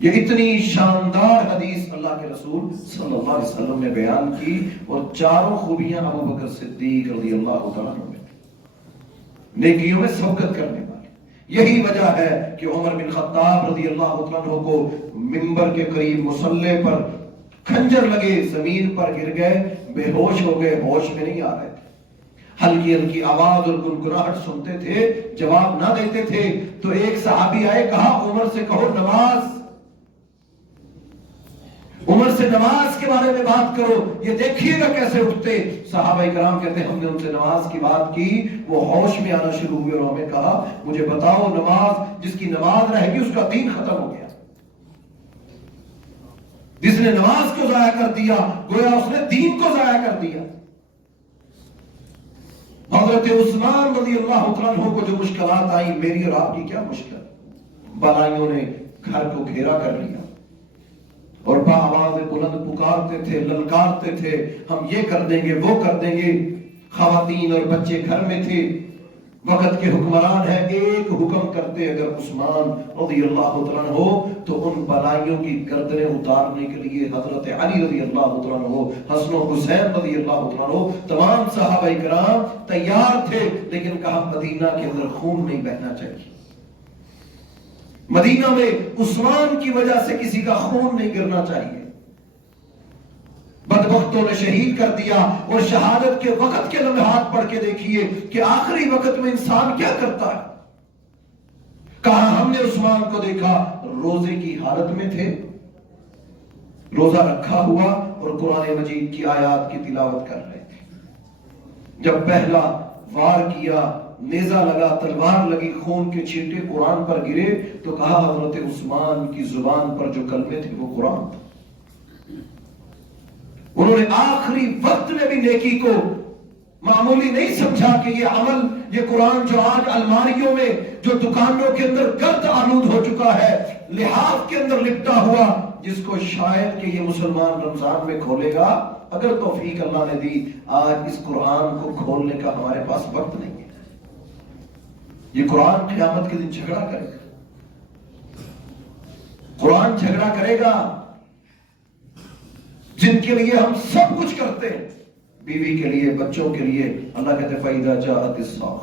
یہ اتنی شاندار حدیث اللہ کے رسول صلی اللہ علیہ وسلم نے بیان کی، اور چاروں خوبیاں ابو بکر صدیق رضی اللہ تعالیٰ عنہ میں، نیکیوں میں سبقت کرنے والے۔ یہی وجہ ہے کہ عمر بن خطاب رضی اللہ عنہ کو منبر کے قریب مصلی پر کھنجر لگے، زمین پر گر گئے، بے ہوش ہو گئے، ہوش میں نہیں آ رہے تھے، ہلکی ہلکی آواز اور گنگناہٹ سنتے تھے، جواب نہ دیتے تھے، تو ایک صحابی آئے، کہا عمر سے کہو نماز، عمر سے نماز کے بارے میں بات کرو، یہ دیکھیے گا کیسے اٹھتے۔ صحابہ کرام کہتے ہیں ہم نے ان سے نماز کی بات کی، وہ ہوش میں آنا شروع ہوئے اور ہمیں کہا مجھے بتاؤ نماز، جس کی نماز رہے گی اس کا دین ختم ہو گیا، جس نے نماز کو ضائع کر دیا گویا اس نے دین کو ضائع کر دیا۔ حضرت عثمان رضی اللہ عنہ کو جو مشکلات آئی، میری اور آپ کی کیا مشکل، بلائیوں نے گھر کو گھیرا کر لیا اور بآواز بلند پکارتے تھے، للکارتے تھے ہم یہ کر دیں گے وہ کر دیں گے، خواتین اور بچے گھر میں تھے، وقت کے حکمران ہیں، ایک حکم کرتے اگر عثمان رضی اللہ عنہ ہو تو ان بلائیوں کی گردنیں اتارنے کے لیے حضرت علی رضی اللہ عنہ، حسن و حسین رضی اللہ عنہ، تمام صحابہ کرام تیار تھے، لیکن کہا مدینہ کے اندر خون نہیں بہنا چاہیے، مدینہ میں عثمان کی وجہ سے کسی کا خون نہیں گرنا چاہیے۔ بدبختوں نے شہید کر دیا، اور شہادت کے وقت کے لمحات پڑھ کے دیکھیے کہ آخری وقت میں انسان کیا کرتا ہے۔ کہا ہم نے عثمان کو دیکھا روزے کی حالت میں تھے، روزہ رکھا ہوا اور قرآن مجید کی آیات کی تلاوت کر رہے تھے، جب پہلا وار کیا، نیزہ لگا، تلوار لگی، خون کے چھینٹے قرآن پر گرے، تو کہا حضرت عثمان کی زبان پر جو کلمے تھے وہ قرآن تھا۔ انہوں نے آخری وقت میں بھی نیکی کو معمولی نہیں سمجھا کہ یہ عمل، یہ قرآن جو آج الماریوں میں، جو دکانوں کے اندر گرد آلود ہو چکا ہے، لحاف کے اندر لپٹا ہوا، جس کو شاید کہ یہ مسلمان رمضان میں کھولے گا، اگر توفیق اللہ نے دی، آج اس قرآن کو کھولنے کا ہمارے پاس وقت نہیں ہے۔ یہ قرآن قیامت کے دن جھگڑا کرے گا، قرآن جھگڑا کرے گا، جن کے لیے ہم سب کچھ کرتے ہیں، بیوی کے لیے، بچوں کے لیے۔ اللہ کہتے ہیں فَإِذَا جَاءَتِ السَّاعَةُ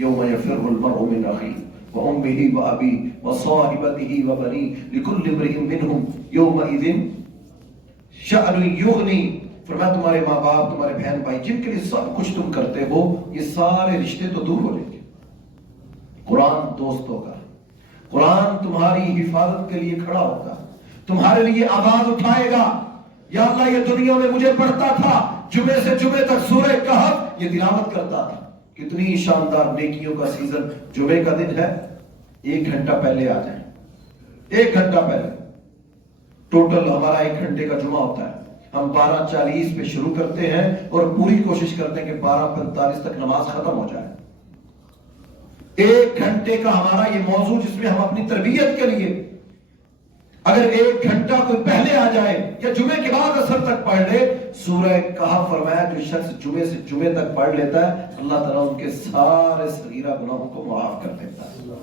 يَوْمَ يَفِرُّ الْمَرْءُ مِنْ أَخِيهِ وَأُمِّهِ وَأَبِيهِ وَصَاحِبَتِهِ وَبَنِيهِ لِكُلِّ امْرِئٍ مِّنْهُمْ يَوْمَئِذٍ شَأْنٌ يُغْنِي۔ فرمایا تمہارے ماں باپ، تمہارے بہن بھائی، جن کے لیے سب کچھ تم کرتے ہو، یہ سارے رشتے تو دور ہو جائیں گے۔ قرآن دوست ہوگا، قرآن تمہاری حفاظت کے لیے کھڑا ہوگا، تمہارے لیے آواز اٹھائے گا، یا اللہ یہ دنیا میں مجھے پڑھتا تھا، جمعے سے جمعے تک سورہ کہف یہ تلاوت کرتا تھا۔ کتنی شاندار نیکیوں کا سیزن، جمعے کا دن ہے، 1 گھنٹہ پہلے آ جائیں، 1 گھنٹہ پہلے، ٹوٹل ہمارا 1 گھنٹے کا جمعہ ہوتا ہے، ہم 12:40 پہ شروع کرتے ہیں اور پوری کوشش کرتے ہیں کہ 12:45 تک نماز ختم ہو جائے۔ 1 گھنٹے کا ہمارا یہ موضوع، جس میں ہم اپنی تربیت کے لیے اگر 1 گھنٹہ کوئی پہلے آ جائے یا جمعے کے بعد عصر تک پڑھ لے، سورہ کہف فرمایا جو شخص جمعے سے جمعے تک پڑھ لیتا ہے اللہ تعالیٰ ان کے سارے صغیرہ گناہوں کو معاف کر دیتا ہے۔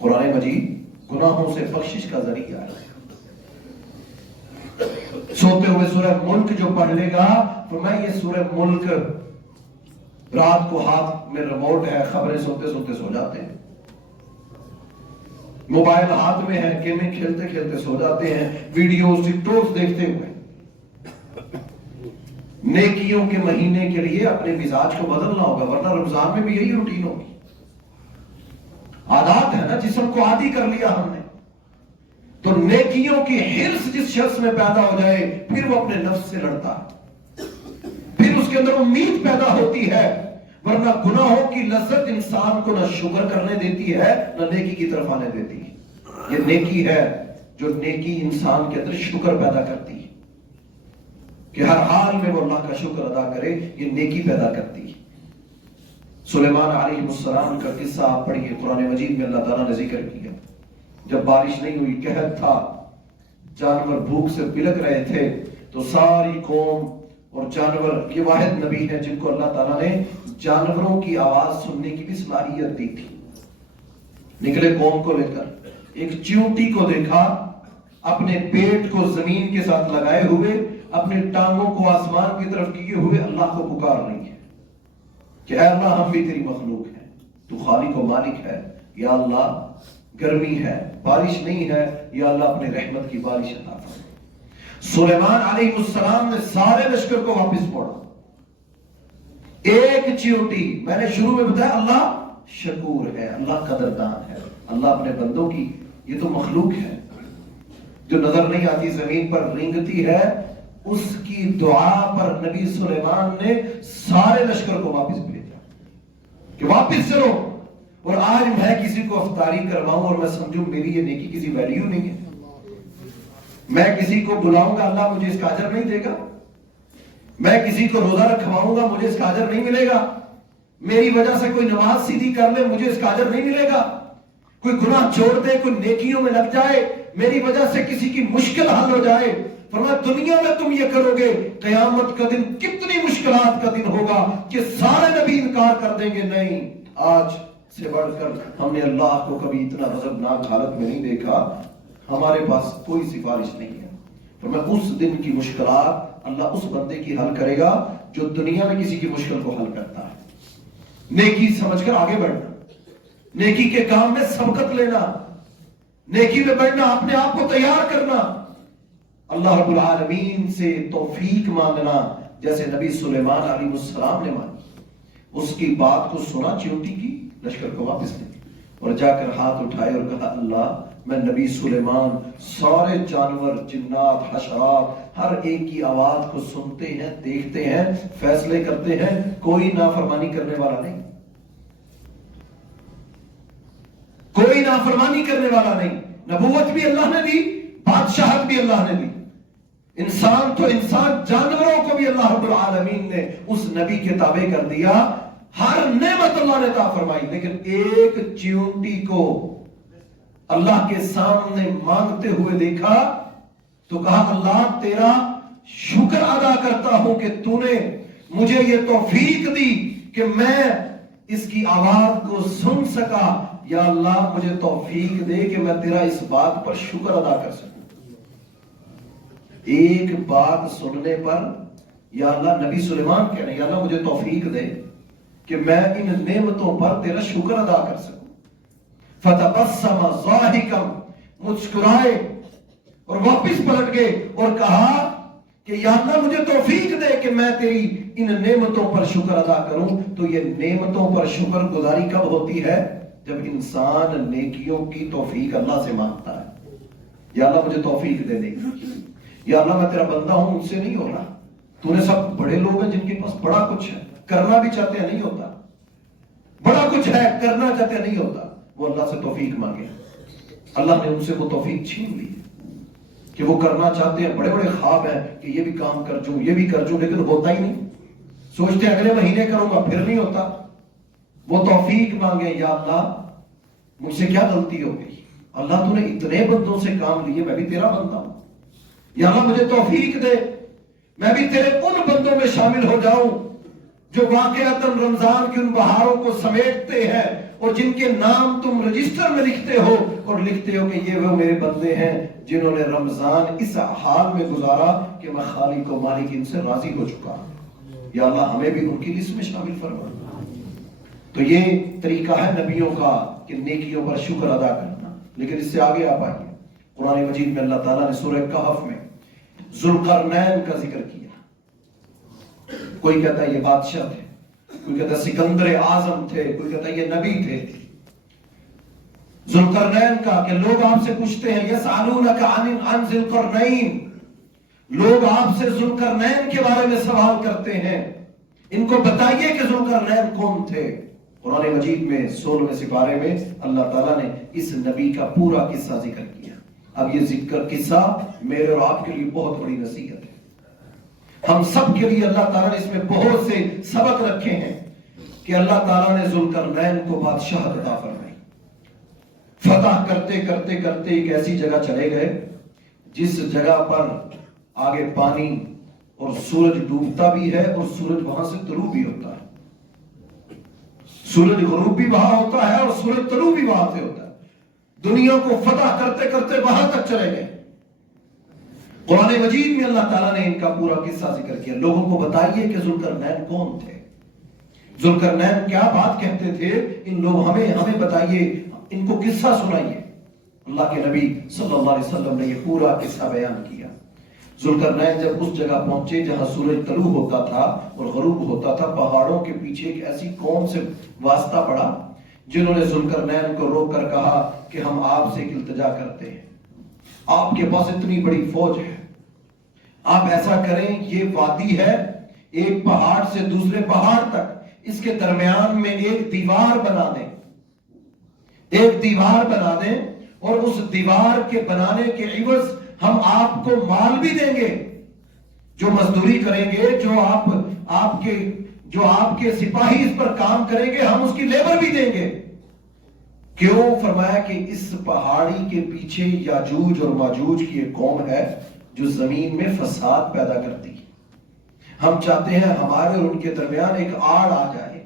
قرآن مجید گناہوں سے بخشش کا ذریعہ ہے۔ سوتے ہوئے سورہ ملک جو پڑھ لے گا، فرمایا یہ سورہ ملک رات کو ہاتھ میں ریموٹ ہے، خبریں سوتے سوتے سو جاتے ہیں، موبائل ہاتھ میں ہے، گیمیں کھیلتے کھیلتے سو جاتے ہیں، ویڈیوز ٹک ٹاکس دیکھتے ہوئے۔ نیکیوں کے مہینے کے لیے اپنے مزاج کو بدلنا ہوگا، ورنہ رمضان میں بھی یہی روٹین ہوگی۔ عادات ہے نا، جسم کو عادی کر لیا ہم نے، تو نیکیوں کی حرص جس شخص میں پیدا ہو جائے پھر وہ اپنے نفس سے لڑتا ہے، پھر اس کے اندر امید پیدا ہوتی ہے، ورنہ گناہوں کی لذت انسان کو نہ شکر کرنے دیتی ہے نہ نیکی کی طرف آنے دیتی ہے۔ یہ نیکی ہے جو نیکی انسان کے اندر شکر پیدا کرتی ہے کہ ہر حال میں وہ اللہ کا شکر ادا کرے، یہ نیکی پیدا کرتی ہے۔ سلیمان علیہ السلام کا قصہ آپ پڑھیے، قرآن مجید میں اللہ تعالیٰ نے ذکر کیا۔ جب بارش نہیں ہوئی، قحط تھا، جانور بھوک سے بلک رہے تھے، تو ساری قوم اور جانور، یہ واحد نبی ہے جن کو اللہ تعالیٰ نے جانوروں کی آواز سننے کی بھی صلاحیت دی تھی۔ نکلے قوم کو لے کر، ایک چیونٹی کو دیکھا اپنے پیٹ کو زمین کے ساتھ لگائے ہوئے، اپنے ٹانگوں کو آسمان کی طرف کیے ہوئے اللہ کو پکار رہی ہے کہ اے اللہ ہم بھی تیری مخلوق ہیں، تو خالق و مالک ہے، یا اللہ گرمی ہے، بارش نہیں ہے، یا اللہ اپنے رحمت کی بارش عطا فرما۔ سلیمان علیہ السلام نے سارے لشکر کو واپس موڑا، ایک چیونٹی، میں نے شروع میں بتایا اللہ شکور ہے، اللہ قدردان ہے، اللہ اپنے بندوں کی، یہ تو مخلوق ہے جو نظر نہیں آتی، زمین پر رینگتی ہے، اس کی دعا پر نبی سلیمان نے سارے لشکر کو واپس بھیجا کہ واپس چلو۔ اور آج میں کسی کو افطاری کرواؤں اور میں سمجھوں میری یہ نیکی کسی ویلیو نہیں ہے، میں کسی کو بلاؤں گا اللہ مجھے اس کا اجر نہیں دے گا، میں کسی کو روزہ رکھواؤں گا مجھے اس کا اجر نہیں ملے گا، میری وجہ سے کوئی نماز سیدھی کر لے مجھے اس کا اجر نہیں ملے گا، کوئی گناہ چھوڑ دے، کوئی نیکیوں میں لگ جائے، میری وجہ سے کسی کی مشکل حل ہو جائے، فرمایا دنیا میں تم یہ کرو گے، قیامت کا دن کتنی مشکلات کا دن ہوگا کہ سارے نبی انکار کر دیں گے۔ نہیں، آج سے بڑھ کر ہم نے اللہ کو کبھی اتنا غضبناک حالت میں نہیں دیکھا، ہمارے پاس کوئی سفارش نہیں ہے۔ فرمایا اس دن کی مشکلات اللہ اس بندے کی حل کرے گا جو دنیا میں کسی کی مشکل کو حل کرتا ہے۔ نیکی سمجھ کر آگے بڑھنا، نیکی کے کام میں سبقت لینا، نیکی میں بڑھنا، اپنے آپ کو تیار کرنا، اللہ رب العالمین سے توفیق مانگنا، جیسے نبی سلیمان علیہ السلام نے مانگی۔ اس کی بات کو سنا چیونٹی کی، لشکر کو واپس لے اور جا کر ہاتھ اٹھائے اور کہا اللہ میں نبی سلیمان سارے جانور، جنات، حشرات ہر ایک کی آواز کو سنتے ہیں، دیکھتے ہیں، فیصلے کرتے ہیں، کوئی نافرمانی کرنے والا نہیں، کوئی نافرمانی کرنے والا نہیں۔ نبوت بھی اللہ نے دی، بادشاہت بھی اللہ نے دی، انسان تو انسان، جانوروں کو بھی اللہ رب العالمین نے اس نبی کے تابع کر دیا، ہر نعمت اللہ نے عطا فرمائی، لیکن ایک چیونٹی کو اللہ کے سامنے مانگتے ہوئے دیکھا تو کہا اللہ تیرا شکر ادا کرتا ہوں کہ تو نے مجھے یہ توفیق دی کہ میں اس کی آواز کو سن سکا، یا اللہ مجھے توفیق دے کہ میں تیرا اس بات پر شکر ادا کر سکوں۔ ایک بات سننے پر یا اللہ، نبی سلیمان کہہ رہے ہیں یا اللہ مجھے توفیق دے کہ میں ان نعمتوں پر تیرا شکر ادا کر سکوں۔ فتبسم ضاحکا، مسکرائے اور واپس پلٹ گئے اور کہا کہ یا اللہ مجھے توفیق دے کہ میں تیری ان نعمتوں پر شکر ادا کروں۔ تو یہ نعمتوں پر شکر گزاری کب ہوتی ہے؟ جب انسان نیکیوں کی توفیق اللہ سے مانگتا ہے، یا اللہ مجھے توفیق دے دے، یا اللہ میں تیرا بندہ ہوں، مجھ سے نہیں ہو رہا، تو نے سب بڑے لوگ ہیں جن کے پاس بڑا کچھ ہے، کرنا بھی چاہتے ہیں نہیں ہوتا، بڑا کچھ ہے کرنا چاہتے ہیں نہیں ہوتا، وہ اللہ سے توفیق مانگے، اللہ نے ان سے وہ توفیق چھین لی کہ وہ کرنا چاہتے ہیں، بڑے بڑے خواب ہیں کہ یہ بھی کام کر جوں، یہ بھی کر جوں، لیکن ہوتا ہی نہیں، سوچتے ہیں اگلے مہینے کروں گا، پھر نہیں ہوتا۔ وہ توفیق مانگے، یا اللہ مجھ سے کیا غلطی ہو گئی، اللہ تو نے اتنے بندوں سے کام لیے، میں بھی تیرا بندہ ہوں، یا اللہ مجھے توفیق دے میں بھی تیرے ان بندوں میں شامل ہو جاؤں جو واقعتاً رمضان کی ان بہاروں کو سمیٹتے ہیں اور جن کے نام تم رجسٹر میں لکھتے ہو اور لکھتے ہو کہ یہ وہ میرے بندے ہیں جنہوں نے رمضان اس حال میں گزارا کہ میں خالق و مالک ان سے راضی ہو چکا۔ یا اللہ ہمیں بھی ان کی لسٹ میں شامل فرما۔ تو یہ طریقہ ہے نبیوں کا کہ نیکیوں پر شکر ادا کرنا۔ لیکن اس سے آگے آپ آئیے، قرآن مجید میں اللہ تعالیٰ نے سورہ کہف میں ذوالقرنین کا ذکر کیا۔ کوئی کہتا ہے یہ بادشاہ تھے، کوئی کہتا ہے سکندر اعظم تھے، کوئی کہتا ہے یہ نبی تھے۔ ذوالقرنین کا کہ لوگ آپ سے پوچھتے ہیں یسألونک عن ذی القرنین، لوگ آپ سے ذوالقرنین کے بارے میں سوال کرتے ہیں، ان کو بتائیے کہ ذوالقرنین کون تھے۔ قرآن مجید میں 16ویں سپارے میں اللہ تعالیٰ نے اس نبی کا پورا قصہ ذکر کیا۔ اب یہ ذکر قصہ میرے اور آپ کے لیے بہت بڑی نصیحت ہے۔ ہم سب کے لیے اللہ تعالیٰ نے اس میں بہت سے سبق رکھے ہیں کہ اللہ تعالیٰ نے ذوالقرنین کو بادشاہت عطا فرمائی۔ فتح کرتے کرتے کرتے ایک ایسی جگہ چلے گئے جس جگہ پر آگے پانی اور سورج ڈوبتا بھی ہے اور سورج وہاں سے طلوع بھی ہوتا ہے، سورج غروب بھی وہاں ہوتا ہے اور سورج طلوع بھی وہاں سے ہوتا ہے۔ دنیا کو فتح کرتے کرتے وہاں تک چلے گئے۔ قرآن مجید میں اللہ تعالیٰ نے ان کا پورا قصہ ذکر کیا۔ لوگوں کو بتائیے کہ ذوالقرنین کون تھے، ذوالقرنین کیا بات کہتے تھے، ان لوگ ہمیں بتائیے، ان کو قصہ سنائیے۔ اللہ کے نبی صلی اللہ علیہ وسلم نے یہ پورا قصہ بیان کیا۔ ذوالقرنین جب اس جگہ پہنچے جہاں سورج طلوع ہوتا تھا اور غروب ہوتا تھا، پہاڑوں کے پیچھے ایک ایسی قوم سے واسطہ پڑا جنہوں نے ذوالقرنین کو روک کر کہا کہ ہم آپ سے ایک التجا کرتے ہیں، آپ کے پاس اتنی بڑی فوج ہے، آپ ایسا کریں، یہ وادی ہے ایک پہاڑ سے دوسرے پہاڑ تک، اس کے درمیان میں ایک دیوار بنا دیں، ایک دیوار بنا دیں اور اس دیوار کے بنانے کے عوض ہم آپ کو مال بھی دیں گے، جو مزدوری کریں گے، جو آپ کے سپاہی اس پر کام کریں گے، ہم اس کی لیبر بھی دیں گے۔ کیوں؟ فرمایا کہ اس پہاڑی کے پیچھے یاجوج اور ماجوج کی ایک قوم ہے جو زمین میں فساد پیدا کرتی ہے، ہم چاہتے ہیں ہمارے اور ان کے درمیان ایک آڑ آ جائے۔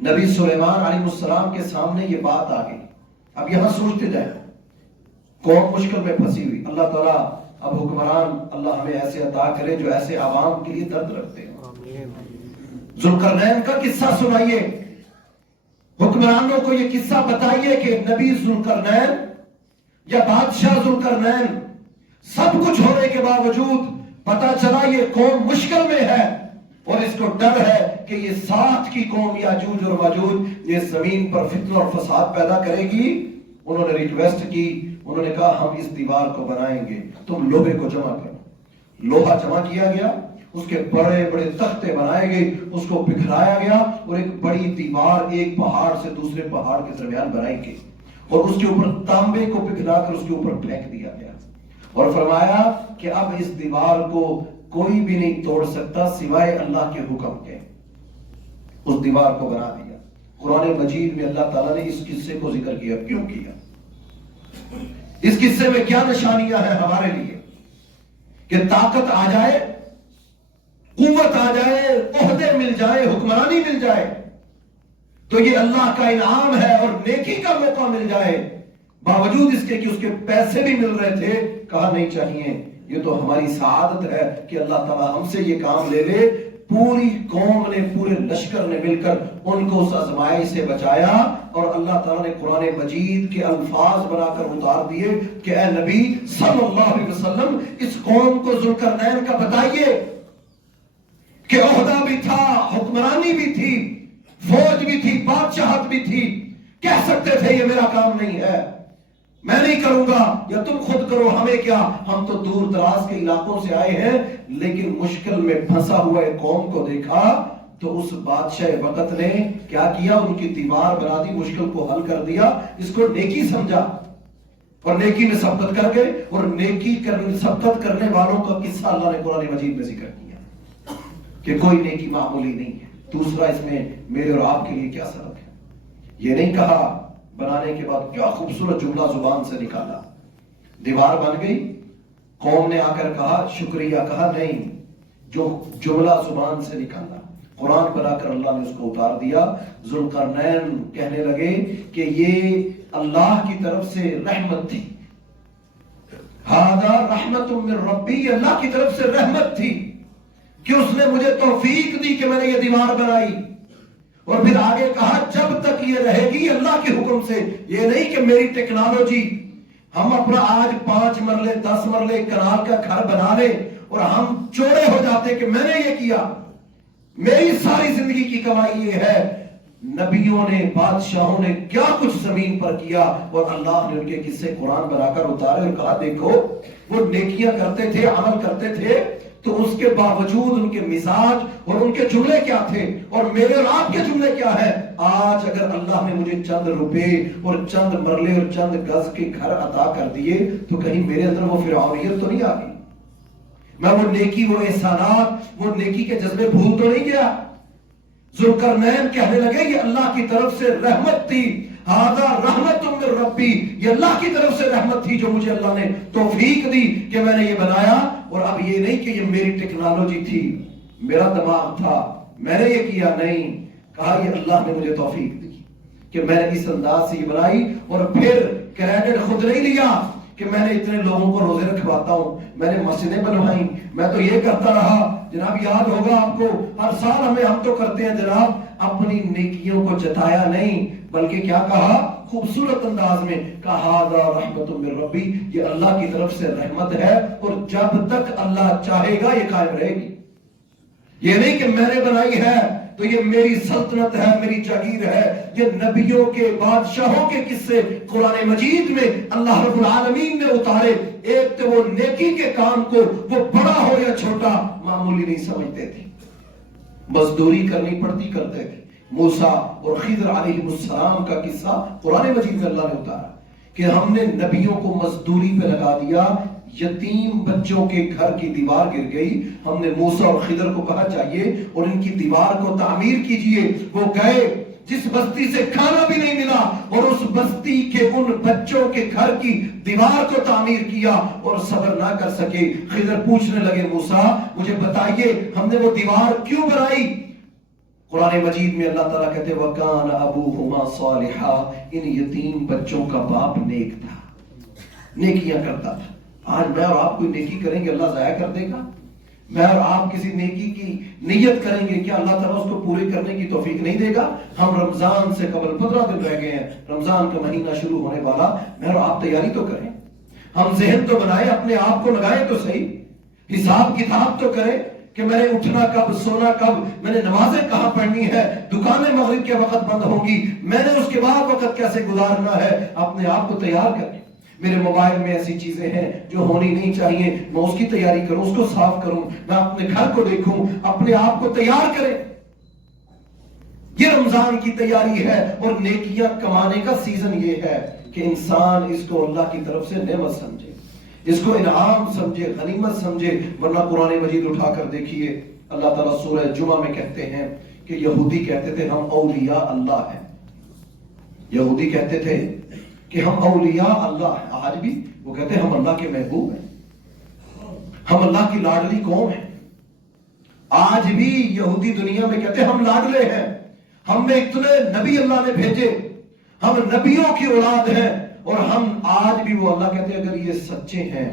نبی سلیمان علیہ السلام کے سامنے یہ بات آ گئی۔ اب یہاں سوچتے جائیں، قوم مشکل میں پھنسی ہوئی، اللہ تعالیٰ اب حکمران اللہ ہمیں ایسے عطا کرے جو ایسے عوام کے لیے درد رکھتے ہیں۔ ذوالقرنین کا قصہ سنائیے، حکمرانوں کو یہ قصہ بتائیے کہ نبی ذوالقرنین یا بادشاہ ذوالقرنین سب کچھ ہونے کے باوجود پتا چلا یہ قوم مشکل میں ہے اور اس کو ڈر ہے کہ یہ ساتھ کی قوم یاجوج اور ماجوج یہ زمین پر فتنہ اور فساد پیدا کرے گی۔ انہوں نے ریکویسٹ کی، انہوں نے کہا ہم اس دیوار کو بنائیں گے، تم لوہے کو جمع کرو۔ لوہا جمع کیا گیا، اس کے بڑے بڑے تختے بنائے گئے، اس کو بکھرایا گیا اور ایک بڑی دیوار ایک پہاڑ سے دوسرے پہاڑ کے درمیان بنائی گئی اور اس کے اوپر تانبے کو بکھرا کر اس کے اوپر پھینک دیا گیا اور فرمایا کہ اب اس دیوار کو کوئی بھی نہیں توڑ سکتا سوائے اللہ کے حکم کے۔ اس دیوار کو بنا دیا۔ قرآن مجید میں اللہ تعالیٰ نے اس قصے کو ذکر کیا۔ کیوں کیا؟ اس قصے میں کیا نشانیاں ہیں ہمارے لیے کہ طاقت آ جائے، قوت آ جائے، عہدے مل جائے، حکمرانی مل جائے تو یہ اللہ کا انعام ہے اور نیکی کا موقع مل جائے، باوجود اس کے کہ اس کے پیسے بھی مل رہے تھے، کہا نہیں چاہیے، یہ تو ہماری سعادت ہے کہ اللہ تعالیٰ ہم سے یہ کام لے لے۔ پوری قوم نے، پورے لشکر نے مل کر ان کو اس آزمائش سے بچایا اور اللہ تعالیٰ نے قرآن مجید کے الفاظ بنا کر اتار دیے کہ اے نبی صلی اللہ علیہ وسلم اس قوم کو ذوالقرنین کا بتائیے کہ عہدہ بھی تھا، حکمرانی بھی تھی، فوج بھی تھی، بادشاہت بھی تھی، کہہ سکتے تھے یہ میرا کام نہیں ہے، میں نہیں کروں گا، یا تم خود کرو، ہمیں کیا، ہم تو دور دراز کے علاقوں سے آئے ہیں۔ لیکن مشکل میں پھنسا ہوا ایک قوم کو دیکھا تو اس بادشاہ وقت نے کیا کیا، ان کی دیوار بنا دی، مشکل کو حل کر دیا، اس کو نیکی سمجھا اور نیکی میں سبقت کر گئے اور سبقت کرنے والوں کا قصہ اللہ نے قرآن مجید میں ذکر کیا کہ کوئی نیکی معمولی نہیں ہے۔ دوسرا اس میں میرے اور آپ کے لیے کیا سبق ہے، یہ نہیں کہا بنانے کے بعد کیا خوبصورت جملہ زبان سے نکالا، دیوار بن گئی، قوم نے آ کر کہا شکریہ، کہا نہیں، جو جملہ زبان سے نکالا قرآن بنا کر اللہ نے اس کو اتار دیا۔ ذوالقرنین کہنے لگے کہ یہ اللہ کی طرف سے رحمت تھی، ہذا رحمت من ربی، یہ اللہ کی طرف سے رحمت تھی کہ اس نے مجھے توفیق دی کہ میں نے یہ دیوار بنائی۔ اور پھر آگے کہا جب تک یہ رہے گی اللہ کے حکم سے، یہ نہیں کہ میری ٹیکنالوجی ہم اپنا آج 5 مرلے 10 مرلے کنال کا گھر بنا لیں اور ہم چورے ہو جاتے کہ میں نے یہ کیا، میری ساری زندگی کی کمائی یہ ہے۔ نبیوں نے، بادشاہوں نے کیا کچھ زمین پر کیا، اور اللہ نے ان کے قصے قرآن بنا کر اتارے اور کہا دیکھو وہ نیکیاں کرتے تھے، عمل کرتے تھے، تو اس کے باوجود ان کے مزاج اور ان کے جملے کیا تھے، اور میرے اور آپ کے جملے کیا ہے۔ آج اگر اللہ نے مجھے چند روپے اور چند مرلے اور چند گز کے گھر عطا کر دیے تو کہیں میرے اندر وہ فرعونیت تو نہیں آ گئی، میں وہ نیکی، وہ احسانات، وہ نیکی کے جذبے بھول تو نہیں گیا۔ ذوالقرنین کہنے لگے یہ اللہ کی طرف سے رحمت تھی، ھذا رحمت من ربی، یہ اللہ کی طرف سے رحمت تھی جو مجھے اللہ نے توفیق دی کہ میں نے یہ بنایا۔ اور اب یہ نہیں کہ یہ میری ٹیکنالوجی تھی، میرا دماغ تھا، میں نے یہ کیا، نہیں، کہا یہ اللہ نے مجھے توفیق دی کہ میں نے اس انداز سے یہ بنائی۔ اور پھر کریڈٹ خود نہیں لیا کہ میں نے اتنے لوگوں کو روزے رکھواتا ہوں، میں نے مسجدیں بنوائیں، میں تو یہ کرتا رہا۔ جناب یاد ہوگا آپ کو، ہر سال ہم تو کرتے ہیں جناب، اپنی نیکیوں کو جتایا نہیں بلکہ کیا کہا، خوبصورت انداز میں کہا ھذا رحمت من ربی، یہ اللہ کی طرف سے رحمت ہے، اور جب تک اللہ چاہے گا یہ قائم رہے گی۔ یہ نہیں کہ میں نے بنائی ہے تو یہ میری سلطنت ہے، میری جاگیر ہے۔ یہ نبیوں کے، بادشاہوں کے قصے قرآن مجید میں اللہ رب العالمین نے اتارے۔ ایک تو وہ نیکی کے کام کو وہ بڑا ہو یا چھوٹا معمولی نہیں سمجھتے تھے، مزدوری کرنی پڑتی کرتے تھے۔ موسیٰ اور خضر علیہ السلام کا قصہ قرآن مجید میں اللہ نے اتارا کہ ہم نے نبیوں کو مزدوری پہ لگا دیا، یتیم بچوں کے گھر کی دیوار گر گئی، ہم نے موسیٰ اور خضر کو کہا چاہیے اور ان کی دیوار کو تعمیر کیجئے۔ وہ گئے، جس بستی سے کھانا بھی نہیں ملا، اور اس بستی کے ان بچوں کے گھر کی دیوار کو تعمیر کیا، اور صبر نہ کر سکے۔ خضر پوچھنے لگے موسیٰ مجھے بتائیے ہم نے وہ دیوار کیوں بنائی؟ قرآن مجید میں اللہ تعالیٰ کہتے وَكَانَ أَبُوهُمَا صَالِحًا، ان یتیم بچوں کا باپ نیک تھا، نیکیاں کرتا تھا۔ آج میں اور آپ کوئی نیکی کریں گے اللہ ضائع کر دے گا؟ میں اور آپ کسی نیکی کی نیت کریں گے کیا اللہ تعالیٰ اس کو پورے کرنے کی توفیق نہیں دے گا؟ ہم رمضان سے قبل 15 دن رہ گئے ہیں، رمضان کا مہینہ شروع ہونے والا، میں اور آپ تیاری تو کریں، ہم ذہن تو بنائیں، اپنے آپ کو لگائیں تو صحیح، حساب کتاب تو کریں کہ میں نے اٹھنا کب، سونا کب، میں نے نمازیں کہاں پڑھنی ہے، دکانیں مغرب کے وقت بند ہوں گی، میں نے اس کے بعد وقت کیسے گزارنا ہے، اپنے آپ کو تیار کریں۔ میرے موبائل میں ایسی چیزیں ہیں جو ہونی نہیں چاہیے، میں اس کی تیاری کروں، اس کو صاف کروں، میں اپنے گھر کو دیکھوں، اپنے آپ کو تیار کریں۔ یہ رمضان کی تیاری ہے، اور نیکیاں کمانے کا سیزن یہ ہے کہ انسان اس کو اللہ کی طرف سے نعمت سمجھے، اس کو انعام سمجھے، غنیمت سمجھے۔ ورنہ قرآن مجید اٹھا کر دیکھیے، اللہ تعالیٰ سورہ جمعہ میں کہتے ہیں کہ یہودی کہتے تھے ہم اولیاء اللہ ہیں، یہودی کہتے تھے کہ ہم اولیاء اللہ ہیں، آج بھی وہ کہتے ہیں ہم اللہ کے محبوب ہیں، ہم اللہ کی لاڈلی قوم ہیں۔ آج بھی یہودی دنیا میں کہتے ہیں ہم لاڈلے ہیں، ہم میں اتنے نبی اللہ نے بھیجے، ہم نبیوں کی اولاد ہیں، اور ہم آج بھی وہ اللہ کہتے ہیں اگر یہ سچے ہیں،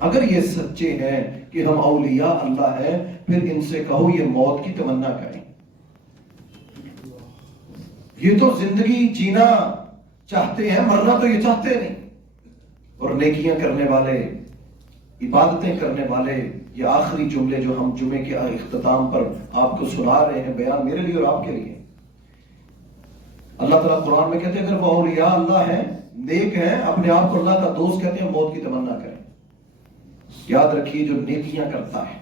اگر یہ سچے ہیں کہ ہم اولیاء اللہ ہیں، پھر ان سے کہو یہ موت کی تمنا کریں۔ یہ تو زندگی جینا چاہتے ہیں، مرنا تو یہ چاہتے نہیں۔ اور نیکیاں کرنے والے، عبادتیں کرنے والے، یہ آخری جملے جو ہم جمعے کے اختتام پر آپ کو سنا رہے ہیں، بیان میرے لیے اور آپ کے لیے، اللہ تعالیٰ قرآن میں کہتے ہیں اگر وہ اولیاء اللہ ہیں، نیک ہیں، اپنے آپ کو اللہ کا دوست کہتے ہیں، موت کی تمنا کریں۔ یاد رکھیے جو نیکیاں کرتا ہے،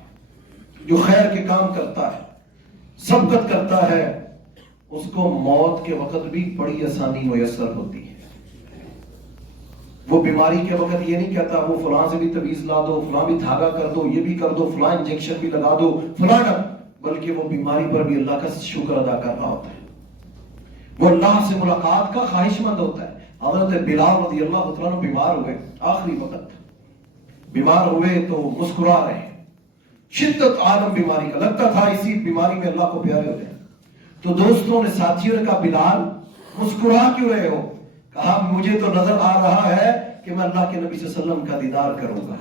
جو خیر کے کام کرتا ہے، سبقت کرتا ہے، اس کو موت کے وقت بھی بڑی آسانی میسر ہوتی ہے۔ وہ بیماری کے وقت یہ نہیں کہتا وہ فلاں سے بھی تعویذ لا دو، فلاں بھی دھاگا کر دو، یہ بھی کر دو، فلاں انجیکشن بھی لگا دو، فلاں، بلکہ وہ بیماری پر بھی اللہ کا شکر ادا کر رہا ہوتا ہے۔ وہ اللہ سے ملاقات کا خواہش مند ہوتا ہے. حضرت بلال رضی اللہ عنہ بیمار ہوئے، آخری وقت بیمار ہوئے تو مسکرا رہے ہیں، شدت عالم بیماری کا، لگتا تھا اسی بیماری میں اللہ کو پیارے ہو جائیں. تو دوستوں نے، ساتھیوں نے کہا بلال مسکرا کیوں رہے ہو؟ کہا مجھے تو نظر آ رہا ہے کہ میں اللہ کے نبی صلی اللہ علیہ وسلم کا دیدار کروں گا،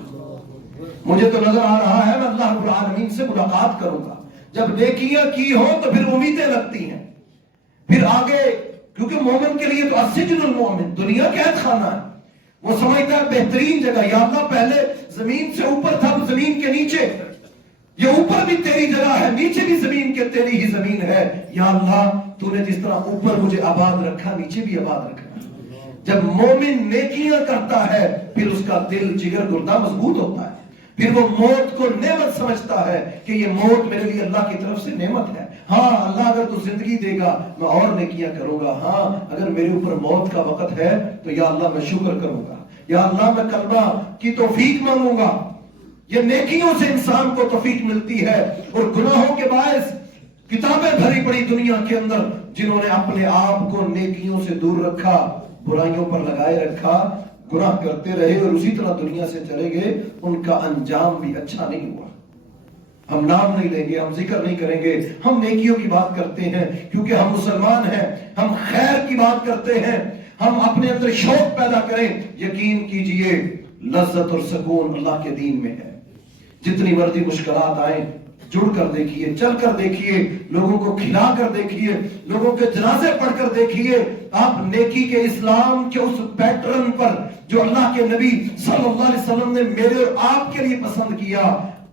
مجھے تو نظر آ رہا ہے میں اللہ رب العالمین سے ملاقات کروں گا. جب نیکیاں کی ہو تو پھر امیدیں لگتی ہیں، پھر آگے، کیونکہ مومن کے لیے تو السجن المومن، دنیا قید خانہ ہے. وہ سمجھتا ہے بہترین جگہ، یا اللہ پہلے زمین سے اوپر تھا، زمین کے نیچے، یہ اوپر بھی تیری جگہ ہے، نیچے بھی زمین کے تیری ہی زمین ہے. یا اللہ تو نے جس طرح اوپر مجھے آباد رکھا، نیچے بھی آباد رکھا. جب مومن نیکیاں کرتا ہے پھر اس کا دل، جگر، گردہ مضبوط ہوتا ہے. پھر وہ موت کو نعمت سمجھتا ہے کہ یہ موت میرے لیے اللہ کی طرف سے نعمت ہے. ہاں اللہ اگر تو زندگی دے گا میں اور نیکیاں کروں گا. ہاں اگر میرے اوپر موت کا وقت ہے تو یا اللہ میں شکر کروں گا، یا اللہ میں کلمہ کی توفیق مانگوں گا. یہ نیکیوں سے انسان کو توفیق ملتی ہے. اور گناہوں کے باعث کتابیں بھری پڑی دنیا کے اندر، جنہوں نے اپنے آپ کو نیکیوں سے دور رکھا، برائیوں پر لگائے رکھا، گناہ کرتے رہے اور اسی طرح دنیا سے چلے گئے، ان کا انجام بھی اچھا نہیں ہوا. ہم نام نہیں لیں گے، ہم ذکر نہیں کریں گے، ہم نیکیوں کی بات کرتے ہیں کیونکہ ہم مسلمان ہیں، ہم خیر کی بات کرتے ہیں، ہم اپنے اندر شوق پیدا کریں. یقین کیجئے لذت اور سکون اللہ کے دین میں ہے. جتنی مرضی مشکلات آئیں، جڑ کر دیکھیے، چل کر دیکھیے، لوگوں کو کھلا کر دیکھیے، لوگوں کے جنازے پڑھ کر دیکھیے. آپ نیکی کے، اسلام کے اس پیٹرن پر جو اللہ کے نبی صلی اللہ علیہ وسلم نے میرے اور آپ کے لیے پسند کیا،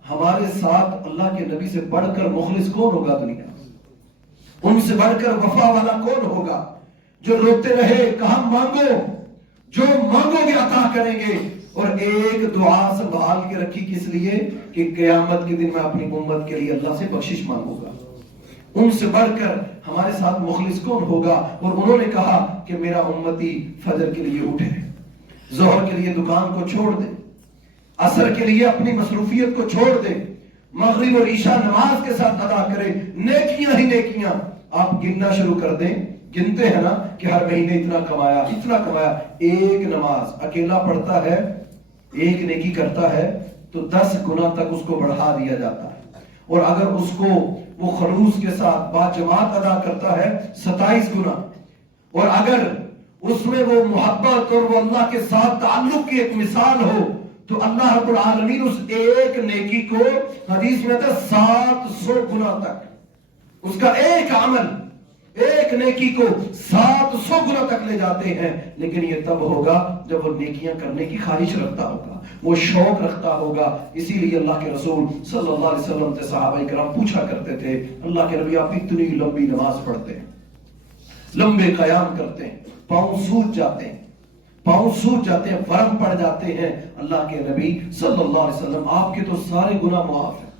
ہمارے ساتھ اللہ کے نبی سے بڑھ کر مخلص کون ہوگا دنیا؟ ان سے بڑھ کر وفا والا کون ہوگا؟ جو روتے رہے، کہا مانگو، جو مانگو گے عطا کریں گے. اور ایک دعا سنبھال کے رکھی، کس لیے؟ کہ قیامت کے دن میں اپنی امت کے لیے اللہ سے بخشش مانگوں گا. ان سے بڑھ کر ہمارے ساتھ مخلص کون ہوگا؟ اور انہوں نے کہا کہ میرا امتی فجر کے لیے اٹھے، ظہر کے لیے دکان کو چھوڑ دے، عصر کے لیے اپنی مصروفیت کو چھوڑ دے، مغرب اور عشاء نماز کے ساتھ ادا کرے، نیکیاں ہی نیکیاں. آپ گننا شروع کر دیں، گنتے ہیں نا کہ ہر مہینے اتنا کمایا، اتنا کمایا. ایک نماز اکیلا پڑھتا ہے، ایک نیکی کرتا ہے تو 10 گنا تک اس کو بڑھا دیا جاتا ہے. اور اگر اس کو وہ خلوص کے ساتھ با جماعت ادا کرتا ہے 27 گنا. اور اگر اس میں وہ محبت اور وہ اللہ کے ساتھ تعلق کی ایک مثال ہو تو اللہ رب العالمین اس ایک نیکی کو، حدیث میں آتا ہے 700 گنا تک، اس کا ایک عمل، ایک نیکی کو 700 گنا تک لے جاتے ہیں. لیکن یہ تب ہوگا جب وہ نیکیاں کرنے کی خواہش رکھتا ہوگا، وہ شوق رکھتا ہوگا. اسی لیے اللہ کے رسول صلی اللہ علیہ وسلم سے صحابہ کرام پوچھا کرتے تھے، اللہ کے نبی آپ اتنی لمبی نماز پڑھتے ہیں، لمبے قیام کرتے ہیں، پاؤں سوج جاتے ہیں، پاؤں سوج جاتے ہیں، ورم پڑ جاتے ہیں. اللہ کے نبی صلی اللہ علیہ وسلم آپ کے تو سارے گناہ معاف ہیں،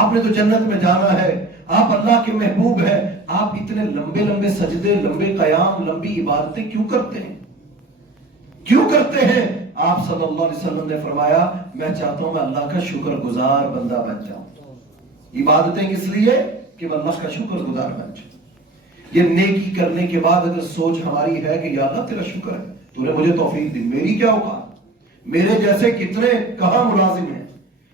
آپ نے تو جنت میں جانا ہے، آپ اللہ کے محبوب ہیں، آپ اتنے لمبے لمبے سجدے، لمبے قیام، لمبی عبادتیں کیوں کرتے ہیں؟ کیوں کرتے ہیں؟ آپ صلی اللہ علیہ وسلم نے فرمایا میں چاہتا ہوں میں اللہ کا شکر گزار بندہ بن جاؤں. عبادتیں کس لیے؟ کہ میں اللہ کا شکر گزار بن جاؤں. یہ نیکی کرنے کے بعد اگر سوچ ہماری ہے کہ یا اللہ تیرا شکر ہے، تو نے مجھے توفیق دی، میری کیا اوقات، میرے جیسے کتنے کہاں ملازم ہیں،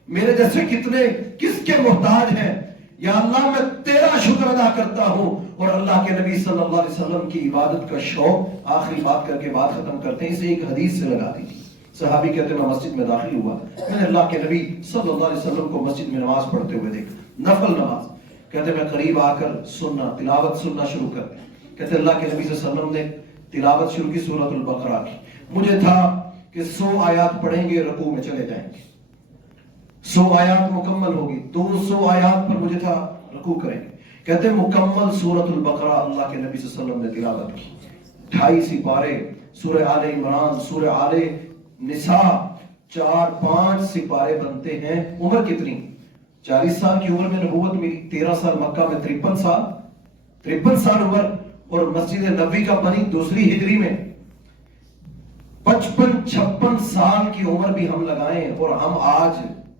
میرے جیسے کتنے کس کے محتاج ہیں، یا اللہ میں تیرا شکر ادا کرتا ہوں. اور اللہ کے نبی صلی اللہ علیہ وسلم کی عبادت کا شوق، آخری بات کر کے بات ختم کرتے ہیں، اسے ایک حدیث سے لگا دی تھی. صحابی کہتے ہیں میں مسجد میں داخل ہوا، میں نے اللہ کے نبی صلی اللہ علیہ وسلم کو مسجد میں نماز پڑھتے ہوئے دیکھا، نفل نماز. کہتے ہیں میں قریب آ کر سننا، تلاوت سننا شروع کر دی. کہتے ہیں اللہ کے نبی صلی اللہ علیہ وسلم نے تلاوت شروع کی سورۃ البقرہ کی. مجھے تھا کہ 100 آیات پڑھیں گے، رکوع میں چلے جائیں گے، 100 آیات مکمل ہوگی، 200 آیات پر مجھے تھا رکوع کریں گے. کہتے ہیں مکمل سورۃ البقرہ اللہ کے نبی صلی اللہ علیہ وسلم نے تلاوت کی. 2.5 سپارے، سورہ آل عمران، سورہ آل نساء، 4-5 سپارے بنتے ہیں. عمر کتنی؟ 40 سال کی عمر میں نبوت ملی، 13 سال مکہ میں، 53 سال عمر. اور مسجد نبوی کا بنی 2 ہجری میں 55-56 سال کی عمر بھی ہم لگائیں اور ہم آج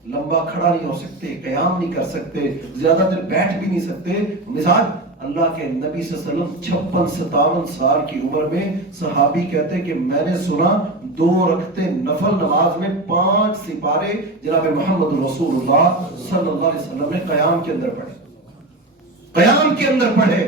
لمبا کھڑا نہیں ہو سکتے، قیام نہیں کر سکتے، زیادہ دیر بیٹھ بھی نہیں سکتے. مزاج اللہ کے نبی صلی اللہ علیہ وسلم 56-57 سال کی عمر میں صحابی کہتے کہ میں نے سنا 2 رکعتیں نفل نماز میں 5 سپارے جناب محمد رسول اللہ صلی اللہ علیہ وسلم نے قیام کے اندر پڑھے، قیام کے اندر پڑھے۔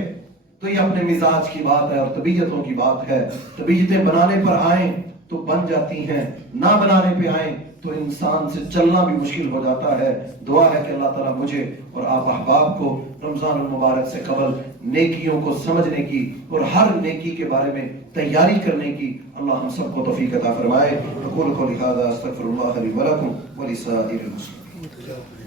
تو یہ اپنے مزاج کی بات ہے اور طبیعتوں کی بات ہے، طبیعتیں بنانے پر آئیں تو بن جاتی ہیں، نہ بنانے پہ آئیں تو انسان سے چلنا بھی مشکل ہو جاتا ہے۔ دعا ہے کہ اللہ تعالیٰ مجھے اور آپ احباب کو رمضان المبارک سے قبل نیکیوں کو سمجھنے کی اور ہر نیکی کے بارے میں تیاری کرنے کی اللہ ہم سب کو توفیق عطا فرمائے۔ اقول قولی ھذا استغفر اللہ لی ولکم ولسائر المسلمین۔